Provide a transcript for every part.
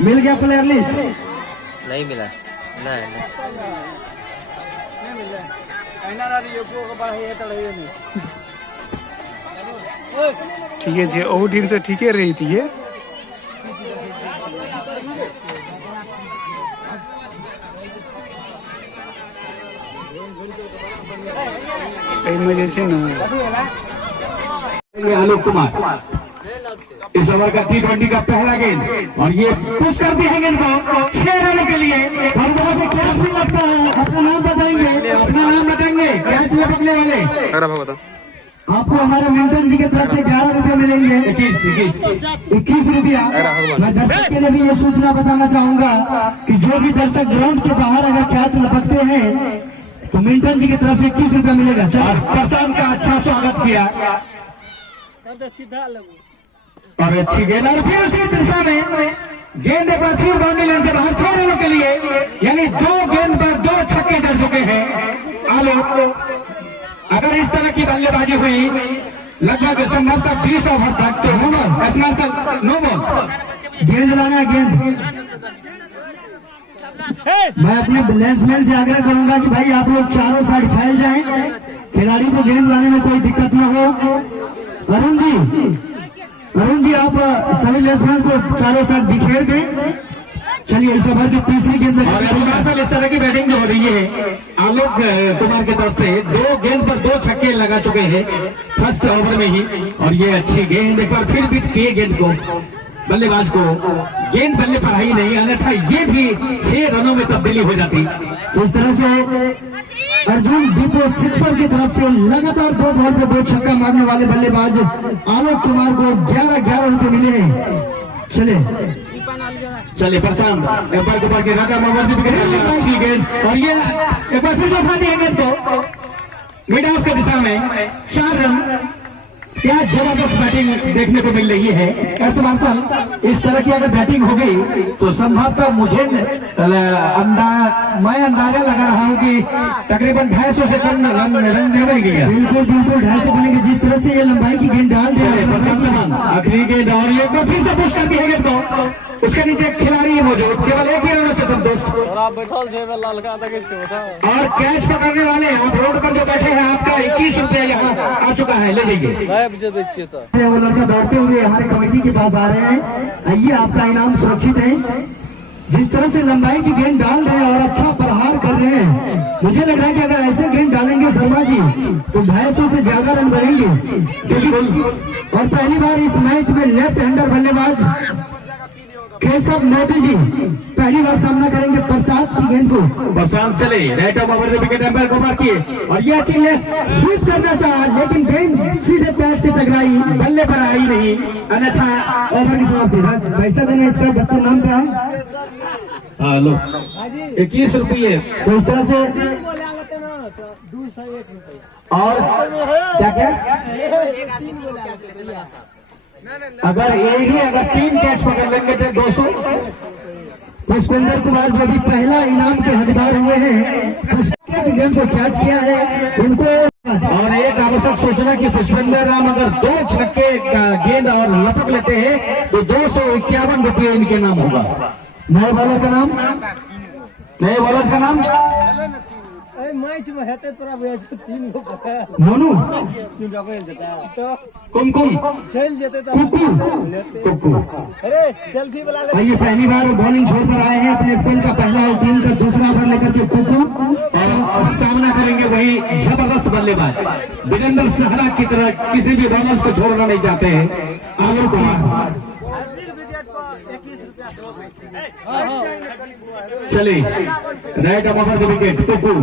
मिल गया player list? नहीं मिला। नहीं ठीक है जी, और दिन से ठीक है रही थी ये। मजे से ना आलोक कुमार इस ओवर का T20 का पहला गेंद और ये पुश कर दिया गेंद को 6 रन के लिए। हर तरह से कैच भी लगता है। अपना नाम बताएंगे, अपना नाम बताएंगे कैच लपकने वाले। आपको हमारे मिल्टन जी की तरफ से 11 रुपए मिलेंगे। 21 रुपया। मैं दर्शक के लिए भी ये सूचना बताना चाहूंगा कि जो भी दर्शक ग्राउंड के बाहर अगर कैच लपकते हैं तो मिल्टन जी की तरफ से 21 रुपया मिलेगा। प्रशांत का अच्छा स्वागत किया और अच्छी गेंद और फिर उसी दिशा में गेंद एक बार फिर बाउंड्री लाइन से बाहर 6 रनों के लिए, यानी 2 गेंद पर 2 छक्के जड़ चुके हैं आलोक। अगर इस तरह की बल्लेबाजी हुई लगभग संभवतः 20 ओवर तक तो नो बॉल गेंद लाना गेंद। मैं अपने बैट्समैन से आग्रह करूंगा कि भाई आप लोग चारों साइड फैल जाएं, खिलाड़ी को गेंद लाने में कोई दिक्कत न हो। अरुण जी आप सभी बैट्समैन को चारों साइड बिखेर दें। चलिए इस ओवर की तीसरी गेंद इस तरह की बैटिंग जो हो रही है आलोक कुमार की तरफ से 2 गेंद पर 2 छक्के लगा चुके हैं फर्स्ट ओवर में ही। और ये अच्छी गेंद एक बार फिर बीट किए गेंद को, बल्लेबाज को गेंद बल्ले पर आई नहीं, अन्यथा ये भी 6 रनों में तब्दीली हो जाती। इस तरह से अर्जुन दीपो सिक्सर की तरफ से लगातार 2 बॉल पे 2 छक्का मारने वाले बल्लेबाज आलोक कुमार को 11 रुपए मिले हैं। चले प्रशांत एम्पायर के ऊपर के राजा मोहम्मद अच्छी गेंद और ये एक बार फिर से उठा दिया गेंद को मिड ऑफ की दिशा में 4 रन। क्या जबरदस्त बैटिंग देखने को मिल रही है। ऐसे मानता इस तरह की अगर बैटिंग हो गई तो संभवतः मुझे मैं अंदाजा लगा रहा हूं कि तकरीबन 250 से कम रन नहीं बनेंगे। बिल्कुल 250 बनेंगे। जिस तरह से ये लंबाई की गेंद डाल दिया आखिरी गेंद और ये फिर से पुश कर दिया गेंद को, उसके नीचे खिलाड़ी है मौजूद, केवल एक ही रन से संतोष। और कैच पकड़ने वाले आप रोड पर जो बैठे हैं आपका 21 रुपया यहाँ आ चुका है, ले लीजिए। वो लड़का दौड़ते हुए हमारे कमेटी के पास आ रहे हैं। आइए आपका इनाम सुरक्षित है। जिस तरह से लंबाई की गेंद डाल रहे हैं और अच्छा प्रहार कर रहे हैं, मुझे लग रहा है कि अगर ऐसे गेंद डालेंगे शर्मा जी तो 250 से ज्यादा रन बनेंगे। और पहली बार इस मैच में लेफ्ट हैंडर बल्लेबाज केशव मोदी जी पहली बार सामना करेंगे प्रसाद की गेंद को। प्रशांत चले right off over wicket umpire को मार किए और यह चिल्ले स्वीप करना चाहा लेकिन गेंद सीधे पैर से टकराई, बल्ले पर आई नहीं, अन्यथा ओवर की समाप्ति। पैसा देना इसका बच्चा नाम क्या है? लो 21 रुपये। तो इस तरह से और क्या अगर अगर 3 कैच पकड़ लेंगे तो 200। पुष्पेंद्र कुमार जो भी पहला इनाम के हकदार हुए हैं, गेंद को कैच किया है उनको। और एक आवश्यक सूचना कि पुष्पेंद्र राम अगर 2 छक्के का गेंद और लपक लेते हैं तो 251 रुपये इनके नाम होगा। नए बॉलर का नाम मैच में हेते तोरा 3 गो मोनू कुमकुम चल जेते तो कुक्कू। अरे सेल्फी वाला ले। ये पहली बार बॉलिंग छोड़ कर आए हैं अपने स्पेल का पहला और टीम का दूसरा ओवर लेकर के कुक्कू और सामना करेंगे वही जबरदस्त बल्लेबाज वीरेंद्र सहरा की तरह किसी भी बॉलर्स को छोड़ना नहीं चाहते हैं आलोक कुमार। चले राइट ऑफ ओवर विकेट कुक्कू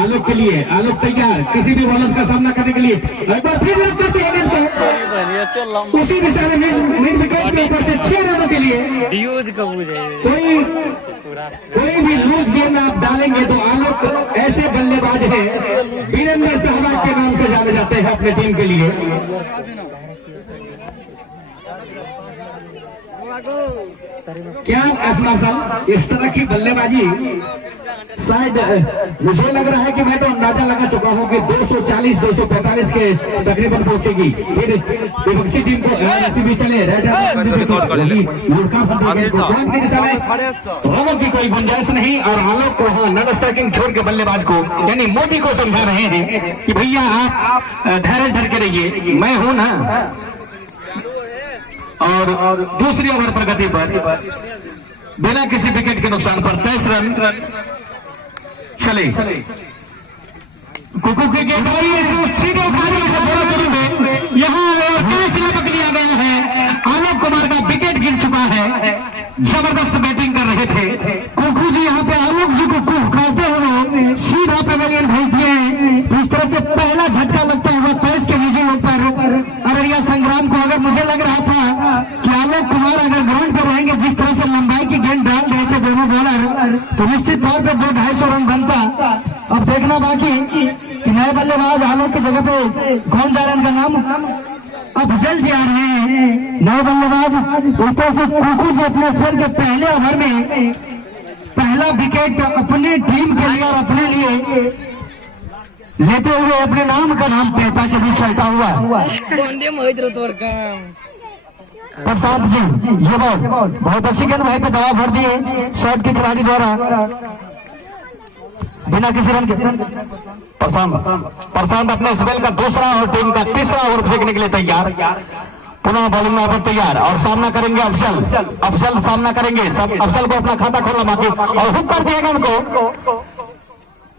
आलोक के लिए, आलोक तैयार किसी भी बॉलर का सामना करने के लिए। एक बार फिर लग करती है गेंद को उसी दिशा में मिड विकेट के ऊपर से 6 रनों के लिए। कोई भी लूज गेंद आप डालेंगे तो आलोक ऐसे बल्लेबाज हैं वीरेंद्र सहवाग के नाम से जाने जाते हैं अपने टीम के लिए। क्या एसमार्शल इस तरह की बल्लेबाजी शायद मुझे लग रहा है कि मैं तो अंदाजा लगा चुका हूं कि 240-245 के तकरीबन पहुंचेगी। फिर विपक्षी टीम को भी चले दोनों की कोई गुंजाइश नहीं। और आलोक वहां नॉन स्ट्राइकिंग छोड़ के बल्लेबाज को यानी मोदी को समझा रहे हैं कि भैया आप धैर्य धर के रहिए, मैं हूं ना। और दूसरी ओवर प्रगति पर बिना किसी विकेट के नुकसान पर 23 रन चले। कुकू की गेंदबाजी सीधे यहाँ कैच लपक लिया गया है। आलोक कुमार का विकेट गिर चुका है। जबरदस्त बैटिंग कर रहे थे कुकू जी, यहाँ पे आलोक जी को खाते हुए सीधा पेवेलियन भेज दिए हैं। इस तरह से पहला झटका लगता हुआ 23 के निजी पर अररिया संग्राम को। अगर मुझे लग रहा था कि आलोक कुमार अगर ग्राउंड पर रहेंगे, जिस तरह से लंबाई की गेंद डाल रहे थे दोनों बॉलर, तो निश्चित तौर पर 200-250 रन बनता। अब देखना बाकी कि नए बल्लेबाज आलोक की जगह पे कौन जा रहे हैं, उनका नाम अब जल्द आ रहे हैं नए बल्लेबाज। इस तरह से कुकू जी अपने स्पेल के पहले ओवर में पहला विकेट अपनी टीम के लिए और अपने लिए लेते हुए अपने नाम का नाम पेटा के बीच चलता हुआ प्रशांत जी। ये बहुत अच्छी गेंद वहीं पे दवा भर दिए शॉट के खिलाड़ी द्वारा बिना किसी रन के। प्रशांत अपने स्पेल का दूसरा और टीम का तीसरा ओवर फेंकने के लिए तैयार। पुनः बॉलिंग में पर तैयार और सामना करेंगे अफजल सामना करेंगे। सब अफजल को अपना खाता खोलना बाकी और हुक कर दिएगा उनको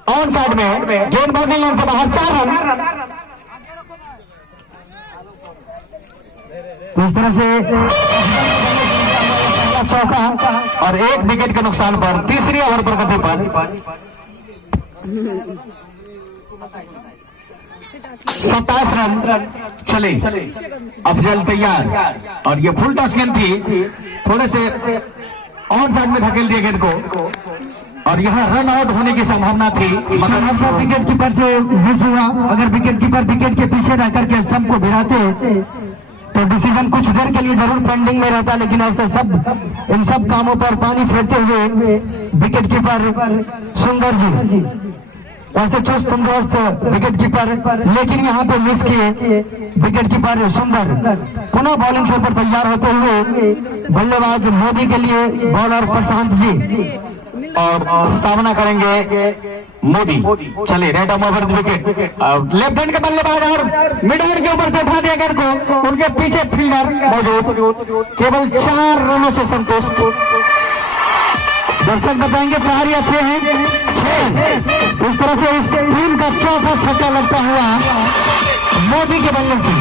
ऑन साइड में। गेंद बॉलिंग लाइन से बाहर 4 रन। तो इस तरह से चौका और 1 विकेट के नुकसान पर तीसरी ओवर प्रगति पर 27 रन चले। अफजल तैयार और ये फुल टॉस गेंद थी, थोड़े से ऑन साइड में धकेल दिया गेंद को और यहाँ रन आउट होने की संभावना थी मगर विकेट कीपर से मिस हुआ। अगर विकेट कीपर विकेट के पीछे रह करके स्टंप को भिड़ाते तो डिसीजन कुछ देर के लिए जरूर पेंडिंग में रहता, लेकिन ऐसे इन सब कामों पर पानी फेरते हुए विकेट कीपर सुंदर जी ऐसे चुस्त तंदुरुस्त विकेट कीपर, लेकिन यहाँ पे मिस किए विकेट कीपर सुंदर। पुनः बॉलिंग छोर पर तैयार होते हुए बल्लेबाज मोदी के लिए बॉलर प्रशांत जी और सामना करेंगे मोदी। चले red over wicket left hand के बल्लेबाज और मिड हैंड के ऊपर से उठा दिया गेंद को। उनके पीछे फील्डर मौजूद, केवल 4 रनों से संतुष्ट। दर्शक बताएंगे 4 या 6 हैं, 6। इस तरह से इस टीम का चौथा छक्का लगता हुआ मोदी के बल्ले से।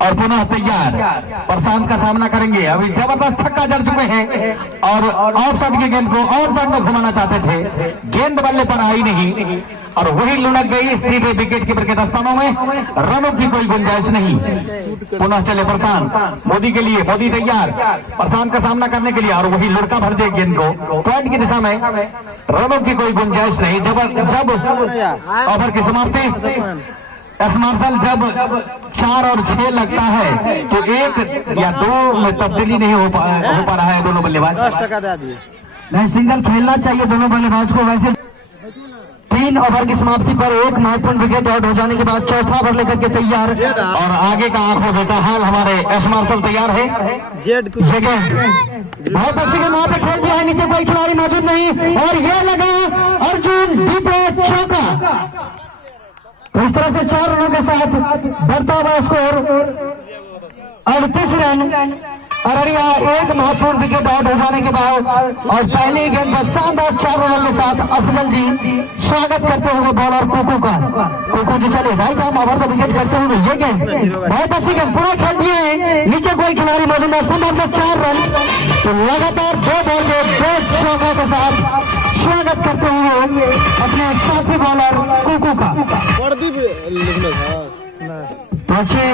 और पुनः तैयार प्रशांत का सामना करेंगे। अभी जबरदस्त छक्का जड़ चुके हैं और ऑफ साइड की गेंद को ऑन साइड में घुमाना चाहते थे, गेंद बल्ले पर आई नहीं और वही लुढ़क गई सीधे विकेट कीपर के दस्तानों में। रनों की कोई गुंजाइश नहीं। पुनः चले प्रशांत मोदी के लिए। मोदी तैयार प्रशांत का सामना करने के लिए और वही लुढ़का भर दिया गेंद को पॉइंट की दिशा में। रनों की कोई गुंजाइश नहीं। जब ओवर की समाप्ति एसमार्शल जब 4 और 6 लगता है तो 1 या 2 में तब्दीली नहीं हो पा रहा है दोनों बल्लेबाज। 10 सिंगल खेलना चाहिए दोनों बल्लेबाज को। वैसे 3 ओवर की समाप्ति पर 1 महत्वपूर्ण विकेट आउट हो जाने के बाद चौथा ओवर लेकर के तैयार और आगे का आंखों देखा हाल हमारे एसमार्शल तैयार है। बहुत अच्छी गेंद वहां पे खेल दिया है, नीचे कोई खिलाड़ी मौजूद नहीं और ये लगा अर्जुन दीपे चौका। तो इस तरह से 4 रनों के साथ बढ़ता हुआ स्कोर 38 रन। अररिया 1 महत्वपूर्ण विकेट आउट हो जाने के बाद और पहली गेंद पर शानदार 4 रनों के साथ अफजल जी स्वागत करते हुए बॉलर कुकू का। कुकू जी चले भाई काम ओवर द विकेट करते हुए ये गेंद बहुत अच्छी गेंद पूरा खेल दिए हैं, नीचे कोई खिलाड़ी मौजूद है। संभव 4 रन। तो लगातार 2 बॉल में 2 चौकों के साथ स्वागत करते हुए अपने साथी बॉलर कुकू का। तो अच्छी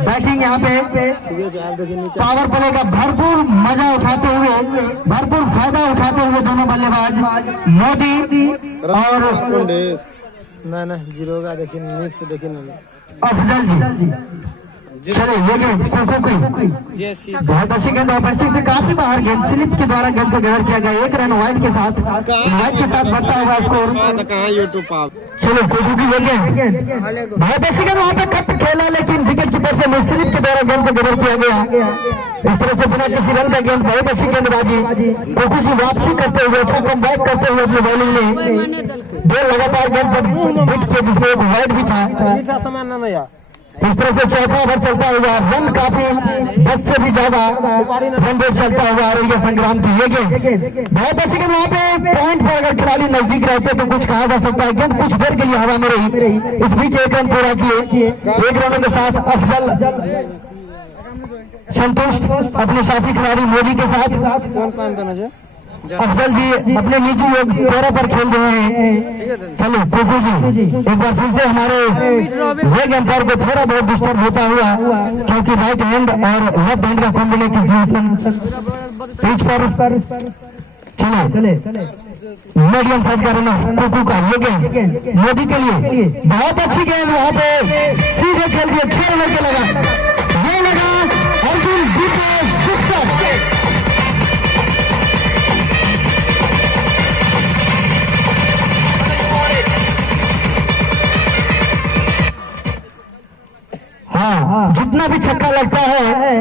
बैटिंग यहाँ पे पावर प्ले का भरपूर मजा उठाते हुए, भरपूर फायदा उठाते हुए दोनों बल्लेबाज मोदी और ना ना जीरो का देखिए नीक से देखिए ना अफजल जी। चलो ये गेंद बहुत अच्छी गेंद ऑपोजिट से काफी बाहर गेंद स्लिप के द्वारा गेंद को गैर किया गया। एक रन वाइड के साथ बढ़ता हुआ स्कोर। चलो कोकू की ये गेंद बहुत अच्छी गेंद वहाँ पे कट खेला, लेकिन विकेट कीपर से स्लिप के द्वारा गेंद को गैर किया गया। इस तरह से बिना किसी रन का गेंद, बहुत अच्छी गेंदबाजी। कोकू जी वापसी करते हुए, अच्छा कम बैक करते हुए अपनी बॉलिंग में दो लगातार गेंद जब हिट किए जिसमें एक वाइड भी था। इस तरह से चौथा ओवर चलता हुआ, रन काफी 10 से भी ज्यादा रन रेट चलता हुआ और ये संग्राम की ये गेंद बहुत अच्छी गेंद। वहाँ पे पॉइंट पर अगर खिलाड़ी नजदीक रहते तो कुछ कहा जा सकता है। गेंद कुछ देर के लिए हवा में रही, इस बीच एक रन पूरा किए। एक रनों के साथ अफजल संतुष्ट अपने साथी खिलाड़ी मोदी के साथ। अफजल जी अपने निजी योग पैरों पर खेल रहे हैं। चलो कोकू जी एक बार फिर से हमारे लेग एम्पायर को थोड़ा बहुत डिस्टर्ब होता हुआ, क्योंकि राइट हैंड और लेफ्ट हैंड का कॉम्बिनेशन पिच पर। चलो मीडियम साइज का रनर कोकू का ये गेंद मोदी के लिए बहुत अच्छी गेंद, वहां पे सीधे खेल दिए। 6 रनों के लगा, ये लगा अर्जुन जी को सिक्सर। हाँ, जितना भी छक्का लगता है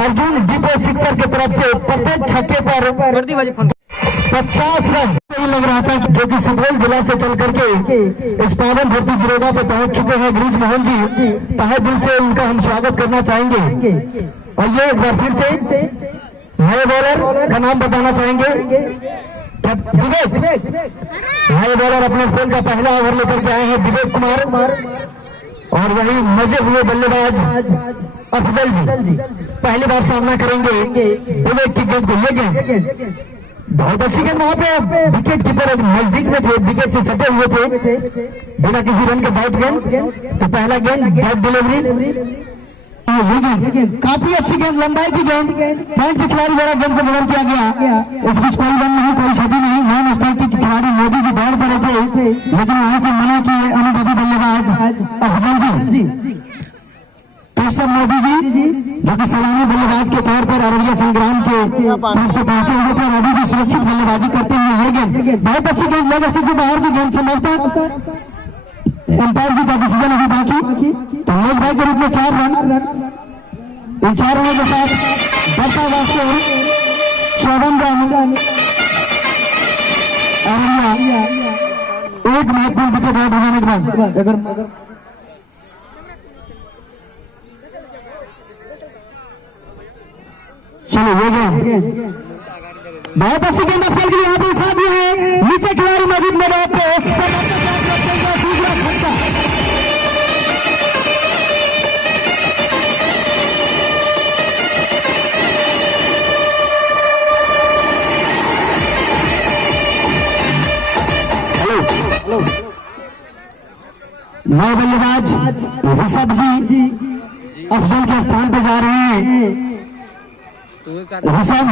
अर्जुन डिपो सिक्सर की तरफ से प्रत्येक छक्के पर 50 रन लग रहा था, जो कि सुपौल जिला से चल करके इस पावन धरती जिरोगा पे पहुंच चुके हैं। गिरीश मोहन जी, तहे दिल से उनका हम स्वागत करना चाहेंगे। और ये एक बार फिर से नए बॉलर का नाम बताना चाहेंगे, विवेक। नए बॉलर अपने स्पेल का पहला ओवर लेकर के आए हैं विवेक कुमार, और वही मजे हुए बल्लेबाज अफजल जी पहली बार सामना करेंगे विवेक की गेंद को। ये गेंद बहुत अच्छी गेंद, वहां पे विकेट कीपर नजदीक में थे, विकेट से सटे हुए थे, बिना किसी रन के बैट गेंद। तो पहला गेंद बैट डिलीवरी, काफी अच्छी गेंद, लंबाई की गेंद, पॉइंट के खिलाड़ी द्वारा गेंद को कवर किया गया। इस बीच कोई रन नहीं, कोई क्षति नहीं। नॉन स्ट्राइक के खिलाड़ी मोदी जी दौड़ पड़े थे, लेकिन वहां से मना किए अनुभवी बल्लेबाज अफजल जी। केशव मोदी जी जो कि सलामी बल्लेबाज के तौर पर अररिया संग्राम के तरफ से पहुंचे हुए थे, अभी भी सुरक्षित बल्लेबाजी करते हुए ये गेंद बहुत अच्छी गेंद, लेग स्टिक से बाहर की गेंद समर्थक एम्पायर जी का डिसीजन अभी बाकी। तो लेग बाई के रूप में 4 रन, इन 4 रनों के साथ बढ़ता हुआ स्कोर 54 रन। एक महत्वपूर्ण विकेट आउट होने के बाद अगर चलो ये गेंद बहुत अच्छी गेंद अफजल के लिए यहाँ पे उठा दिए हैं, नीचे खिलाड़ी मौजूद मेरे पे दूसरा छक्का। नए बल्लेबाज ऋषभ जी अफजल के स्थान पे जा रहे हैं। ऋषभ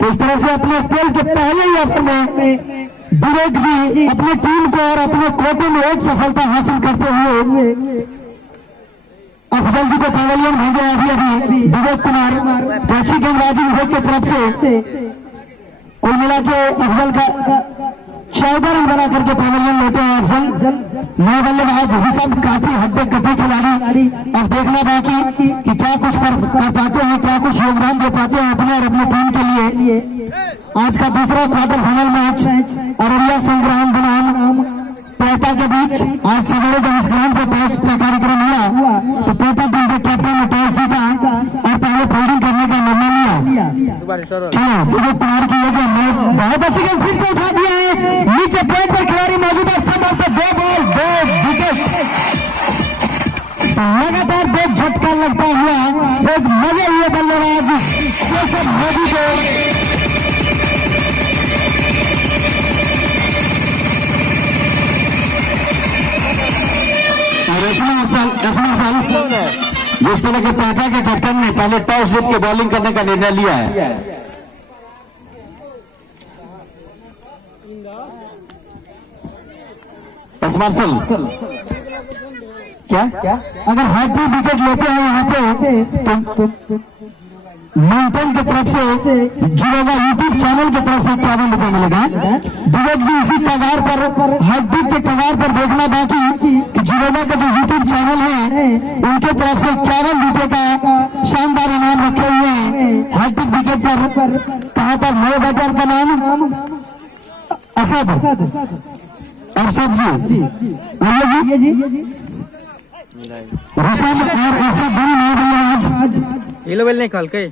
तो इस तरह से अपने स्पेल के पहले ही अपने विवेक जी अपनी टीम को और अपने कोटे में एक सफलता हासिल करते हुए अफजल जी को पैवेलियन भेजे। अभी विवेक कुमार तो अच्छी गेंदबाजी विवेक की तरफ से कुल मिला के अफजल का 14 रन बना करके पैवेलियन लौटे हैं अफजल। नए बल्लेबाज ऋषभ काफी हड्डे कट्टे खिलाड़ी, और देखना बाकी कि क्या कुछ कर पाते हैं, क्या कुछ योगदान दे पाते हैं अपने और अपनी टीम के लिए। आज का दूसरा क्वार्टर फाइनल मैच अररिया संग्राम बनाम पेटा के बीच आज सवेरे जब इस ग्राउंड पर टॉस का कार्यक्रम हुआ तो पेटा टीम के कैप्टन ने टॉस जीता और पहले फील्डिंग करने का निर्णय लिया। चलो विवेक कुमार की ये बहुत अच्छी गेंद फिर से उठा दिया है, नीचे पेट पर खिलाड़ी मौजूद है, समय पर 2 बॉल 2 विकेट, लगातार 2 झटका लगता हुआ एक मजे हुए बल्लेबाज केशव मोदी को जिस तरह के टाटा के कैप्टन ने पहले टॉस जीत के बॉलिंग करने का निर्णय लिया है। एस मार्शल क्या अगर हैट्रिक विकेट लेते हैं यहाँ पे तो माउंटेन की तरफ से जुड़ेगा, यूट्यूब चैनल की तरफ से 51 रुपए मिलेगा। विवेक जी इसी कगार पर हैट्रिक के कगार पर देखना बाकी कि जुड़ेगा का जो यूट्यूब चैनल है उनके तरफ से 51 रुपए का शानदार इनाम रखे हुए हैं हैट्रिक विकेट पर। कहा था नए बाजार का नाम असद अरशद जी, आइए जी रोशन और असद दोनों नए बल्लेबाज ये लेवल नहीं कल के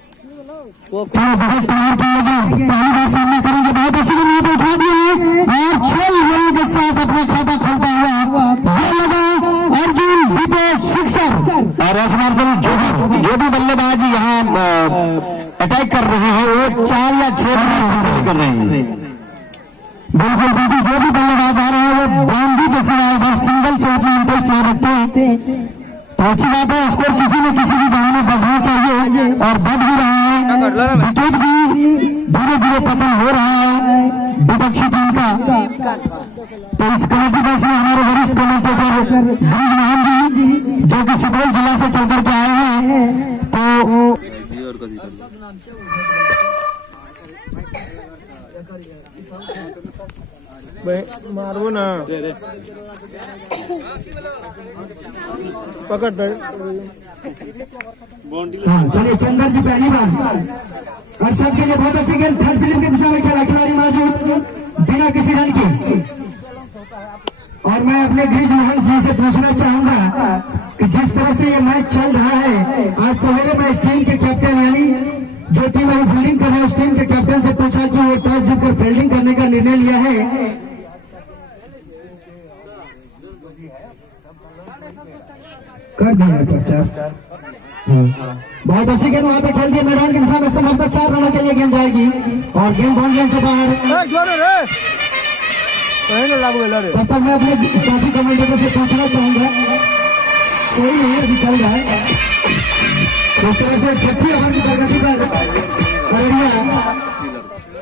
थोड़ा बहुत तैयार किएगा, पहली बार सामना करेंगे। बहुत अच्छी गेंद पे उठा दिया है और 6 रन के साथ अपना खाता खोलता हुआ ये लगा अर्जुन बीते सिक्सर। और एस मार्शल जो भी बल्लेबाज यहाँ अटैक कर रहे हैं वो 4 या 6 रन कर रहे हैं। बिल्कुल बिल्कुल, जो भी बल्लेबाज आ रहे हैं वो बाउंड्री के सिवाय अगर सिंगल से उतना इंटरेस्ट नहीं रखते तो अच्छी बात है। स्कोर किसी न किसी भी बहाने बढ़ना चाहिए और बढ़ भी रहा है। विकेट भी धीरे धीरे पतन हो रहा है विपक्षी टीम का। तो इस कमेटी बॉक्स में हमारे वरिष्ठ कमेंटेटर ब्रिज मोहन जी जो कि सुपौल जिला से चल करके आए हैं, तो मारो ना पकड़। चलिए चंदर जी पहली बार अरशद के लिए बहुत अच्छी गेंद, थर्ड स्लिप की दिशा में खेला, खिलाड़ी मौजूद बिना किसी रन के। और मैं अपने ग्रिज मोहन सिंह से पूछना चाहूंगा कि जिस तरह से ये मैच चल रहा है, आज सवेरे मैं इस टीम के कैप्टन यानी जो टीम अभी फील्डिंग कर रहे हैं उस टीम के कैप्टन से पूछा कि वो टॉस जीतकर फील्डिंग करने का निर्णय लिया है। कर दिया प्रचार, बहुत अच्छी गेंद वहां पे खेल दी मैदान के दिशा में, संभवतः 4 रनों के लिए गेंद जाएगी और गेंद बॉल गेंद से बाहर। तब तक मैं अपने साथी कमेंटेटर से पूछना चाहूंगा, कोई नहीं अभी चल रहा है उस तरह से 6 ओवर की प्रगति पर अररिया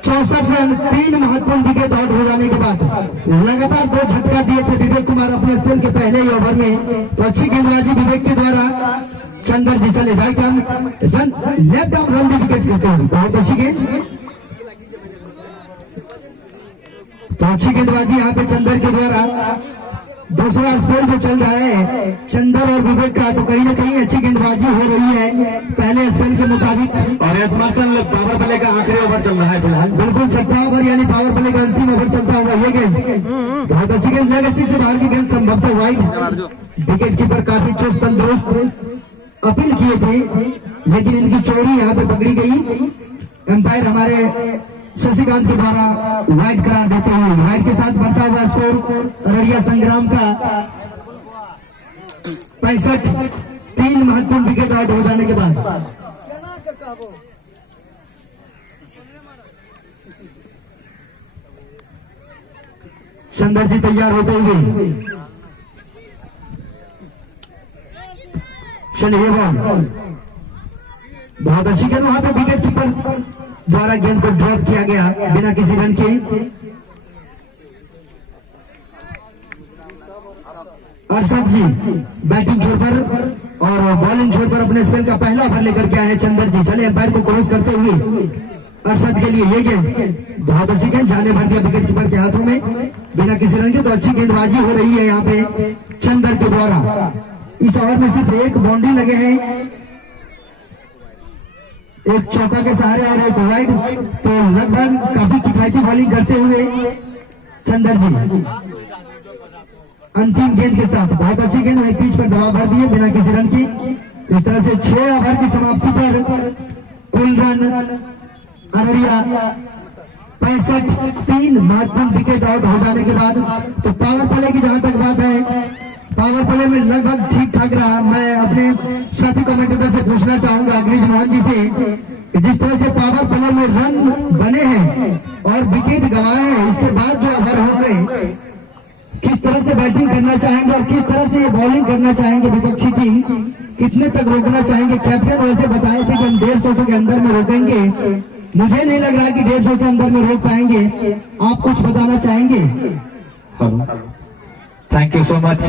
64 रन 3 महत्वपूर्ण विकेट आउट हो जाने के बाद लगातार 2 झटका दिए थे विवेक कुमार अपने स्पेल के पहले ही ओवर में। तो अच्छी गेंदबाजी विवेक के द्वारा चंदर जी चले right arm left arm run the wicket करते हैं, बहुत अच्छी गेंद। तो अच्छी गेंदबाजी यहाँ पे चंदर के द्वारा। दूसरा स्पेल जो चल रहा है चंदर और विवेक का, तो कहीं ना कहीं अच्छी गेंदबाजी हो रही है पहले स्पेल के मुताबिक। और एस मार्शल पावर प्ले का आखिरी ओवर चल रहा है फिलहाल, बिल्कुल 6वां ओवर यानी पावर प्ले का अंतिम ओवर चलता हुआ ये गेंद, बहुत अच्छी गेंद, लेग स्टिक से बाहर की गेंद, संभवतः वाइड। विकेट कीपर काफी चुस्त तंदुरुस्त अपील किए थे लेकिन इनकी चोरी यहाँ पे पकड़ी गई। एम्पायर हमारे शशिकांत के द्वारा वाइड करार देते हुए वाइड के साथ बढ़ता हुआ स्कोर अररिया संग्राम का 65, 3 महत्वपूर्ण विकेट आउट हो जाने के बाद। चंदर जी तैयार होते हुए चलिए बॉल, बहुत अच्छी गेंद वहां पे विकेट कीपर द्वारा गेंद को ड्रॉप किया गया बिना किसी रन के। अरशद जी बैटिंग छोर पर और बॉलिंग छोर पर अपने स्पेल का पहला ओवर लेकर के आए हैं चंदर जी। चले एम्पायर को क्रॉस करते हुए अरशद के लिए ये गेंद, बहुत अच्छी गेंद, जाने भर दिया विकेट कीपर के हाथों में बिना किसी रन के। तो अच्छी गेंदबाजी हो रही है यहाँ पे चंदर के द्वारा। इस ओवर में सिर्फ 1 बाउंड्री लगे हैं, एक चौका के सहारे और एक वाइड, तो लगभग काफी किफायती बॉलिंग करते हुए चंदर जी अंतिम गेंद के साथ बहुत अच्छी गेंद एक पिच पर दबाव भर दिए बिना किसी रन की। इस तरह से 6 ओवर की समाप्ति पर कुल रन अररिया 65, 3 महत्वपूर्ण विकेट आउट हो जाने के बाद। तो पावर प्ले की जहां तक बात है, पावर प्ले में लगभग ठीक ठाक रहा। मैं अपने साथी कमेंटेटर से पूछना चाहूंगा ग्रिज मोहन जी से, जिस तरह से पावर प्ले में रन बने हैं और विकेट गंवाए हैं, इसके बाद जो ओवर हो गए, किस तरह से बैटिंग करना चाहेंगे और किस तरह से ये बॉलिंग करना चाहेंगे विपक्षी टीम, कितने तक रोकना चाहेंगे? कैप्टन वैसे बताए थे कि हम 150 के अंदर में रोकेंगे, मुझे नहीं लग रहा कि 150 से अंदर में रोक पाएंगे। आप कुछ बताना चाहेंगे? Thank you so much.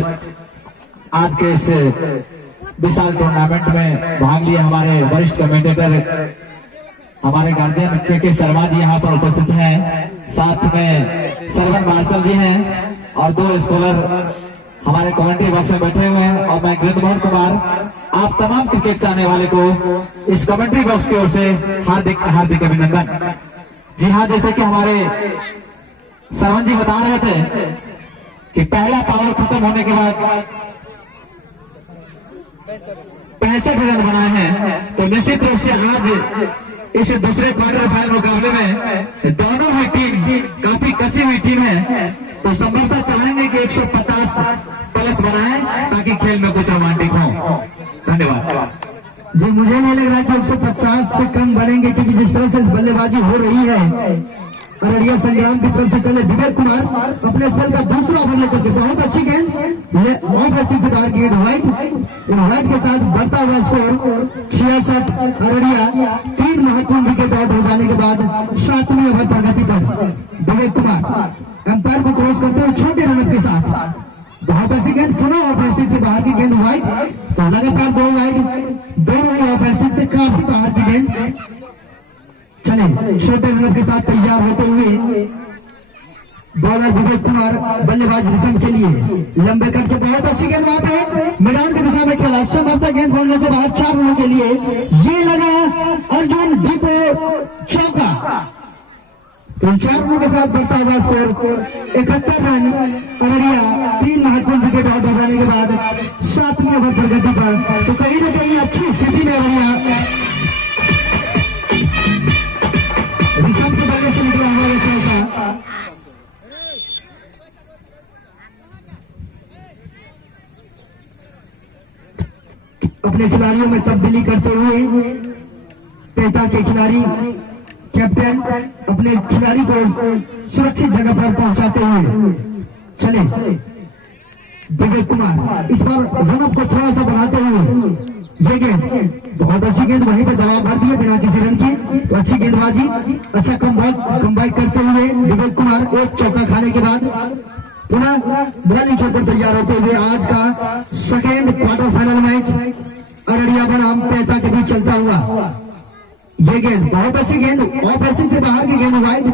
आज के इस विशाल टूर्नामेंट में भाग लिए हमारे वरिष्ठ कमेंटेटर, हमारे गार्जियन के शर्मा जी यहाँ पर उपस्थित हैं, साथ में सरवन मार्शल जी हैं और 2 स्कॉलर हमारे कमेंट्री बॉक्स में बैठे हुए हैं। और मैं गिरधर कुमार आप तमाम क्रिकेट चाहने वाले को इस कमेंट्री बॉक्स की ओर से हार्दिक हार्दिक अभिनंदन। जी हाँ, जैसे कि हमारे सरवन जी बता रहे थे कि पहला पावर खत्म होने के बाद 65 रन बनाए हैं, तो निश्चित रूप से आज इस दूसरे क्वार्टर फाइनल मुकाबले में दोनों ही टीम काफी कसी हुई टीम है, तो संभवतः चाहेंगे कि 150 प्लस बनाए ताकि खेल में कुछ रोमांटिक हो। धन्यवाद जी, मुझे नहीं लग रहा कि 150 से कम बढ़ेंगे, क्योंकि जिस तरह से बल्लेबाजी हो रही है अररिया संग्राम की तरफ से। चले विवेक कुमार अपने स्पेल का दूसरा ओवर लेकर के, बहुत अच्छी गेंद ऑफ स्टिक से बाहर गेंद व्हाइट के साथ बढ़ता हुआ स्कोर 66 अररिया। 3 महत्वपूर्ण विकेट आउट हो जाने के बाद 7वें ओवर प्रगति पर विवेक कुमार अंपायर को क्रॉस करते हुए छोटे रन के साथ बहुत अच्छी गेंद, पुनः ऑफ स्टिक से बाहर की गेंद व्हाइट, तो लगातार 2 वाइड, दोनों ही ऑफ स्टिक से काफी बाहर की गेंद। चले छोटे रनर के साथ तैयार होते हुए बॉलर विवेक कुमार, बल्लेबाज ऋषभ के लिए लंबे कट के बहुत अच्छी गेंद वहां पे मैदान की दिशा में खेला, संभवतः गेंद खोलने से बाहर 4 रनों के लिए ये लगा अर्जुन दीपो चौका। तो 4 रनों के साथ बढ़ता हुआ स्कोर 71 रन अररिया। 3 महत्वपूर्ण विकेट आउट हो जाने के बाद 7वें ओवर प्रगति पर, तो कहीं ना कहीं अच्छी स्थिति में अररिया ऋषभ के बल्ले से निकला हुआ ये चौका। अपने खिलाड़ियों में तब्दीली करते हुए पेटा के खिलाड़ी कैप्टन अपने खिलाड़ी को सुरक्षित जगह पर पहुंचाते हुए चले विवेक कुमार इस बार रनअप को थोड़ा सा बढ़ाते हुए ये गेंद बहुत अच्छी गेंद, वहीं पे दबाव भर दिए बिना किसी रन के, तो अच्छी गेंदबाजी, अच्छा कमबैक करते हुए विवेक कुमार एक चौका खाने के बाद पुनः बॉलिंग छोड़कर तैयार होते हुए आज का second quarter final match Araria बनाम पेटा के बीच चलता हुआ ये गेंद बहुत अच्छी गेंद, ऑफ स्टिक से बाहर की गेंद वाइड,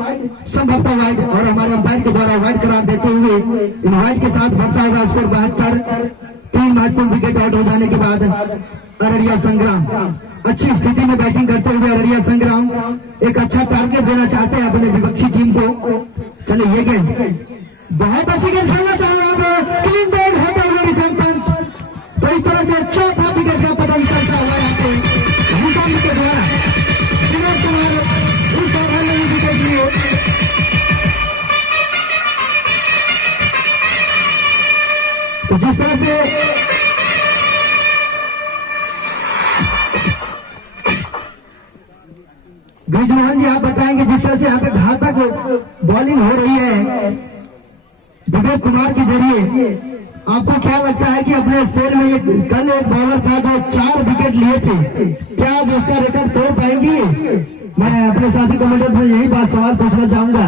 संभवतः वाइड, और हमारे अंपायर के द्वारा वाइड करार देते हुए इन वाइड के साथ बढ़ता हुआ स्कोर 72। 3 महत्वपूर्ण विकेट आउट हो जाने के बाद अररिया संग्राम अच्छी स्थिति में बैटिंग करते हुए अररिया संग्राम एक अच्छा टारगेट देना चाहते हैं अपने विपक्षी टीम को। चले ये गेंद बहुत अच्छी गेंद खेलना चाह रहा है, क्लीन बोल्ड होता हुआ ऋषभ पंत, तो इस तरह से चौथा विकेट का पतन चलता हुआ यहाँ पे ऋषभ के द्वारा विवेक कुमार इस ओवर में विकेट लिए। तो जिस तरह से ब्रिजमोहन जी आप बताएंगे, जिस तरह से यहाँ पे घातक बॉलिंग हो रही है विवेक कुमार के जरिए, आपको क्या लगता है कि अपने स्पेल में कल एक बॉलर था जो 4 विकेट लिए थे, क्या आज उसका रिकॉर्ड तोड़ पाएगी? मैं अपने साथी कमेंटर से यही बात सवाल पूछना चाहूंगा।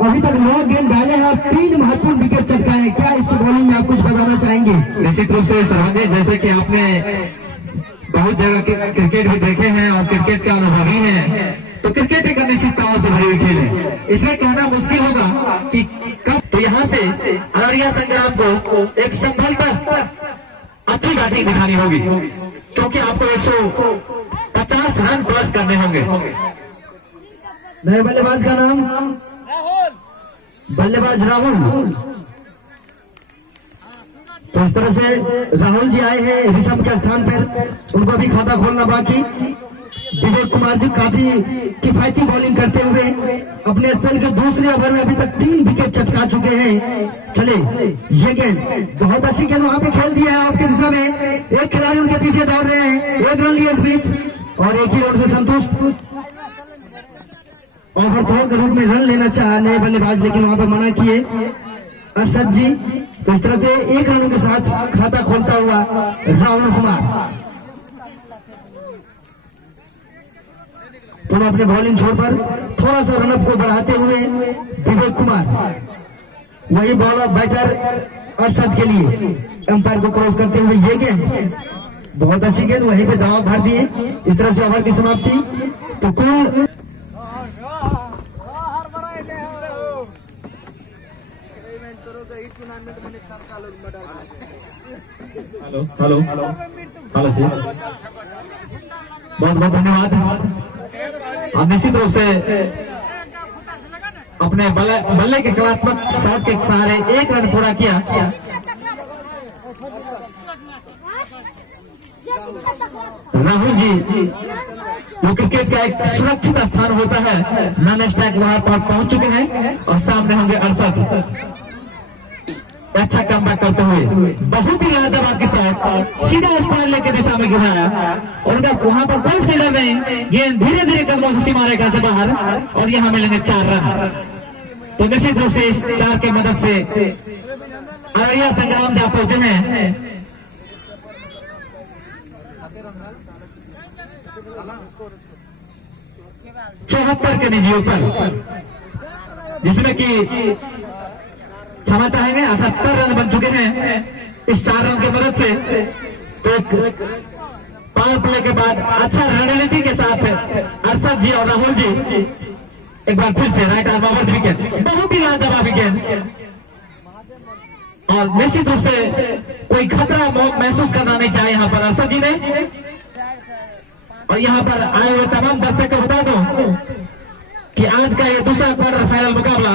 अभी तक 9 गेंद डाले हैं और 3 महत्वपूर्ण विकेट चटकाए, क्या इसकी बॉलिंग में आप कुछ बताना चाहेंगे? निश्चित रूप से सरवंजी, जैसे कि आपने बहुत जगह क्रिकेट भी देखे हैं और क्रिकेट के अनुभवी हैं, तो क्रिकेट एक अनिश्चितताओं से भरी हुई खेल है, इसमें कहना मुश्किल होगा कि कब, तो यहाँ से अररिया संग्राम को एक संभलकर अच्छी बैटिंग दिखानी होगी, क्योंकि आपको 150 रन प्लस करने होंगे। नए बल्लेबाज का नाम बल्लेबाज राहुल, तो इस तरह से राहुल जी आए हैं ऋषभ के स्थान पर, उनको भी खाता खोलना बाकी। विवेक कुमार जी काफी किफायती बॉलिंग करते हुए अपने स्पेल के दूसरे ओवर में अभी तक 3 विकेट चटका चुके हैं। चले ये गेंद बहुत अच्छी गेंद वहां पे खेल दिया है आपकी दिशा में, एक खिलाड़ी उनके पीछे दौड़ रहे हैं, 1 रन लिए इस बीच और एक ही रन से संतुष्ट। ओवरथ्रो के रूप में रन लेना चाहा नए बल्लेबाज, लेकिन वहां पर मना किए। अरशद जी। तो इस तरह से 1 रनों के साथ खाता खोलता हुआ राहुल कुमार। दोनों अपने बॉलिंग छोर पर थोड़ा सा रनअप को बढ़ाते हुए विवेक कुमार, वही बॉलर बैटर अरशद के लिए अंपायर को क्रॉस करते हुए ये गेंद बहुत अच्छी गेंद, वहीं पे दबाव भर दिए। इस तरह से ओवर की समाप्ति। तो कुल हेलो हेलो हेलो जी, बहुत बहुत धन्यवाद। अब निश्चित रूप से अपने बल्ले के कलात्मक शॉट के सहारे 1 रन पूरा किया। राहुल जी, वो क्रिकेट का एक सुरक्षित स्थान होता है, नन स्ट्राइक वहां पर पहुंच चुके हैं और सामने होंगे अरशद। अच्छा कमबैक करते हुए बहुत ही लाजवाब के साथ सीधा स्क्वायर लेके दिशा में गिराया और उनका वहां पर कोई फील्डर नहीं, गेंद धीरे धीरे कदमों से सीमा रेखा से बाहर और यहां मिलेंगे 4 रन। तो निश्चित रूप से इस 4 की मदद से अररिया संग्राम जहां पहुंचे हैं। चौहत्तर के निजियों पर, जिसमें कि क्षमा चाहेंगे 78 रन बन चुके हैं इस 4 रन की मदद से। तो एक पावर प्ले के बाद अच्छा रणनीति के साथ अरशद जी और राहुल जी एक बार फिर से राइट आर्म ओवर विकेट, बहुत ही लाजवाब विकेट। और निश्चित रूप से कोई खतरा महसूस करना नहीं चाहिए यहाँ पर अरशद जी ने। और यहाँ पर आए हुए तमाम दर्शक को बता दूं कि आज का ये दूसरा क्वार्टर फाइनल मुकाबला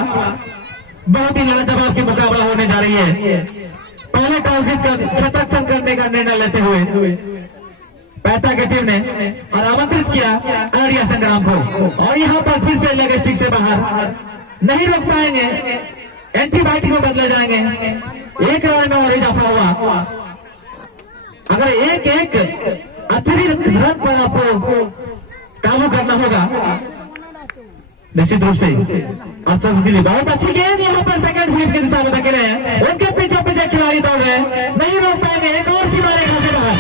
बहुत ही लाजवाब की मुकाबला होने जा रही है। पहले टॉस जीतकर शतरक्षण करने का निर्णय लेते हुए पैता की टीम ने और आमंत्रित किया अररिया संग्राम को, और यहाँ पर फिर से लेग स्टिक से बाहर नहीं रोक पाएंगे, एंटीबायोटिक में बदले जाएंगे। 1 रन में और इजाफा हुआ। अगर एक अतिरिक्त रन पर आपको काबू करना होगा निश्चित रूप से। अरशद दिल्ली बहुत अच्छी गेंद, यहाँ पर सेकंड स्लिप की दिशा में धकेले हैं, उनके पीछे पीछे खिलाड़ी दौड़ रहे हैं, नहीं रोक पाएंगे, एक और सीमा रेखा से बाहर।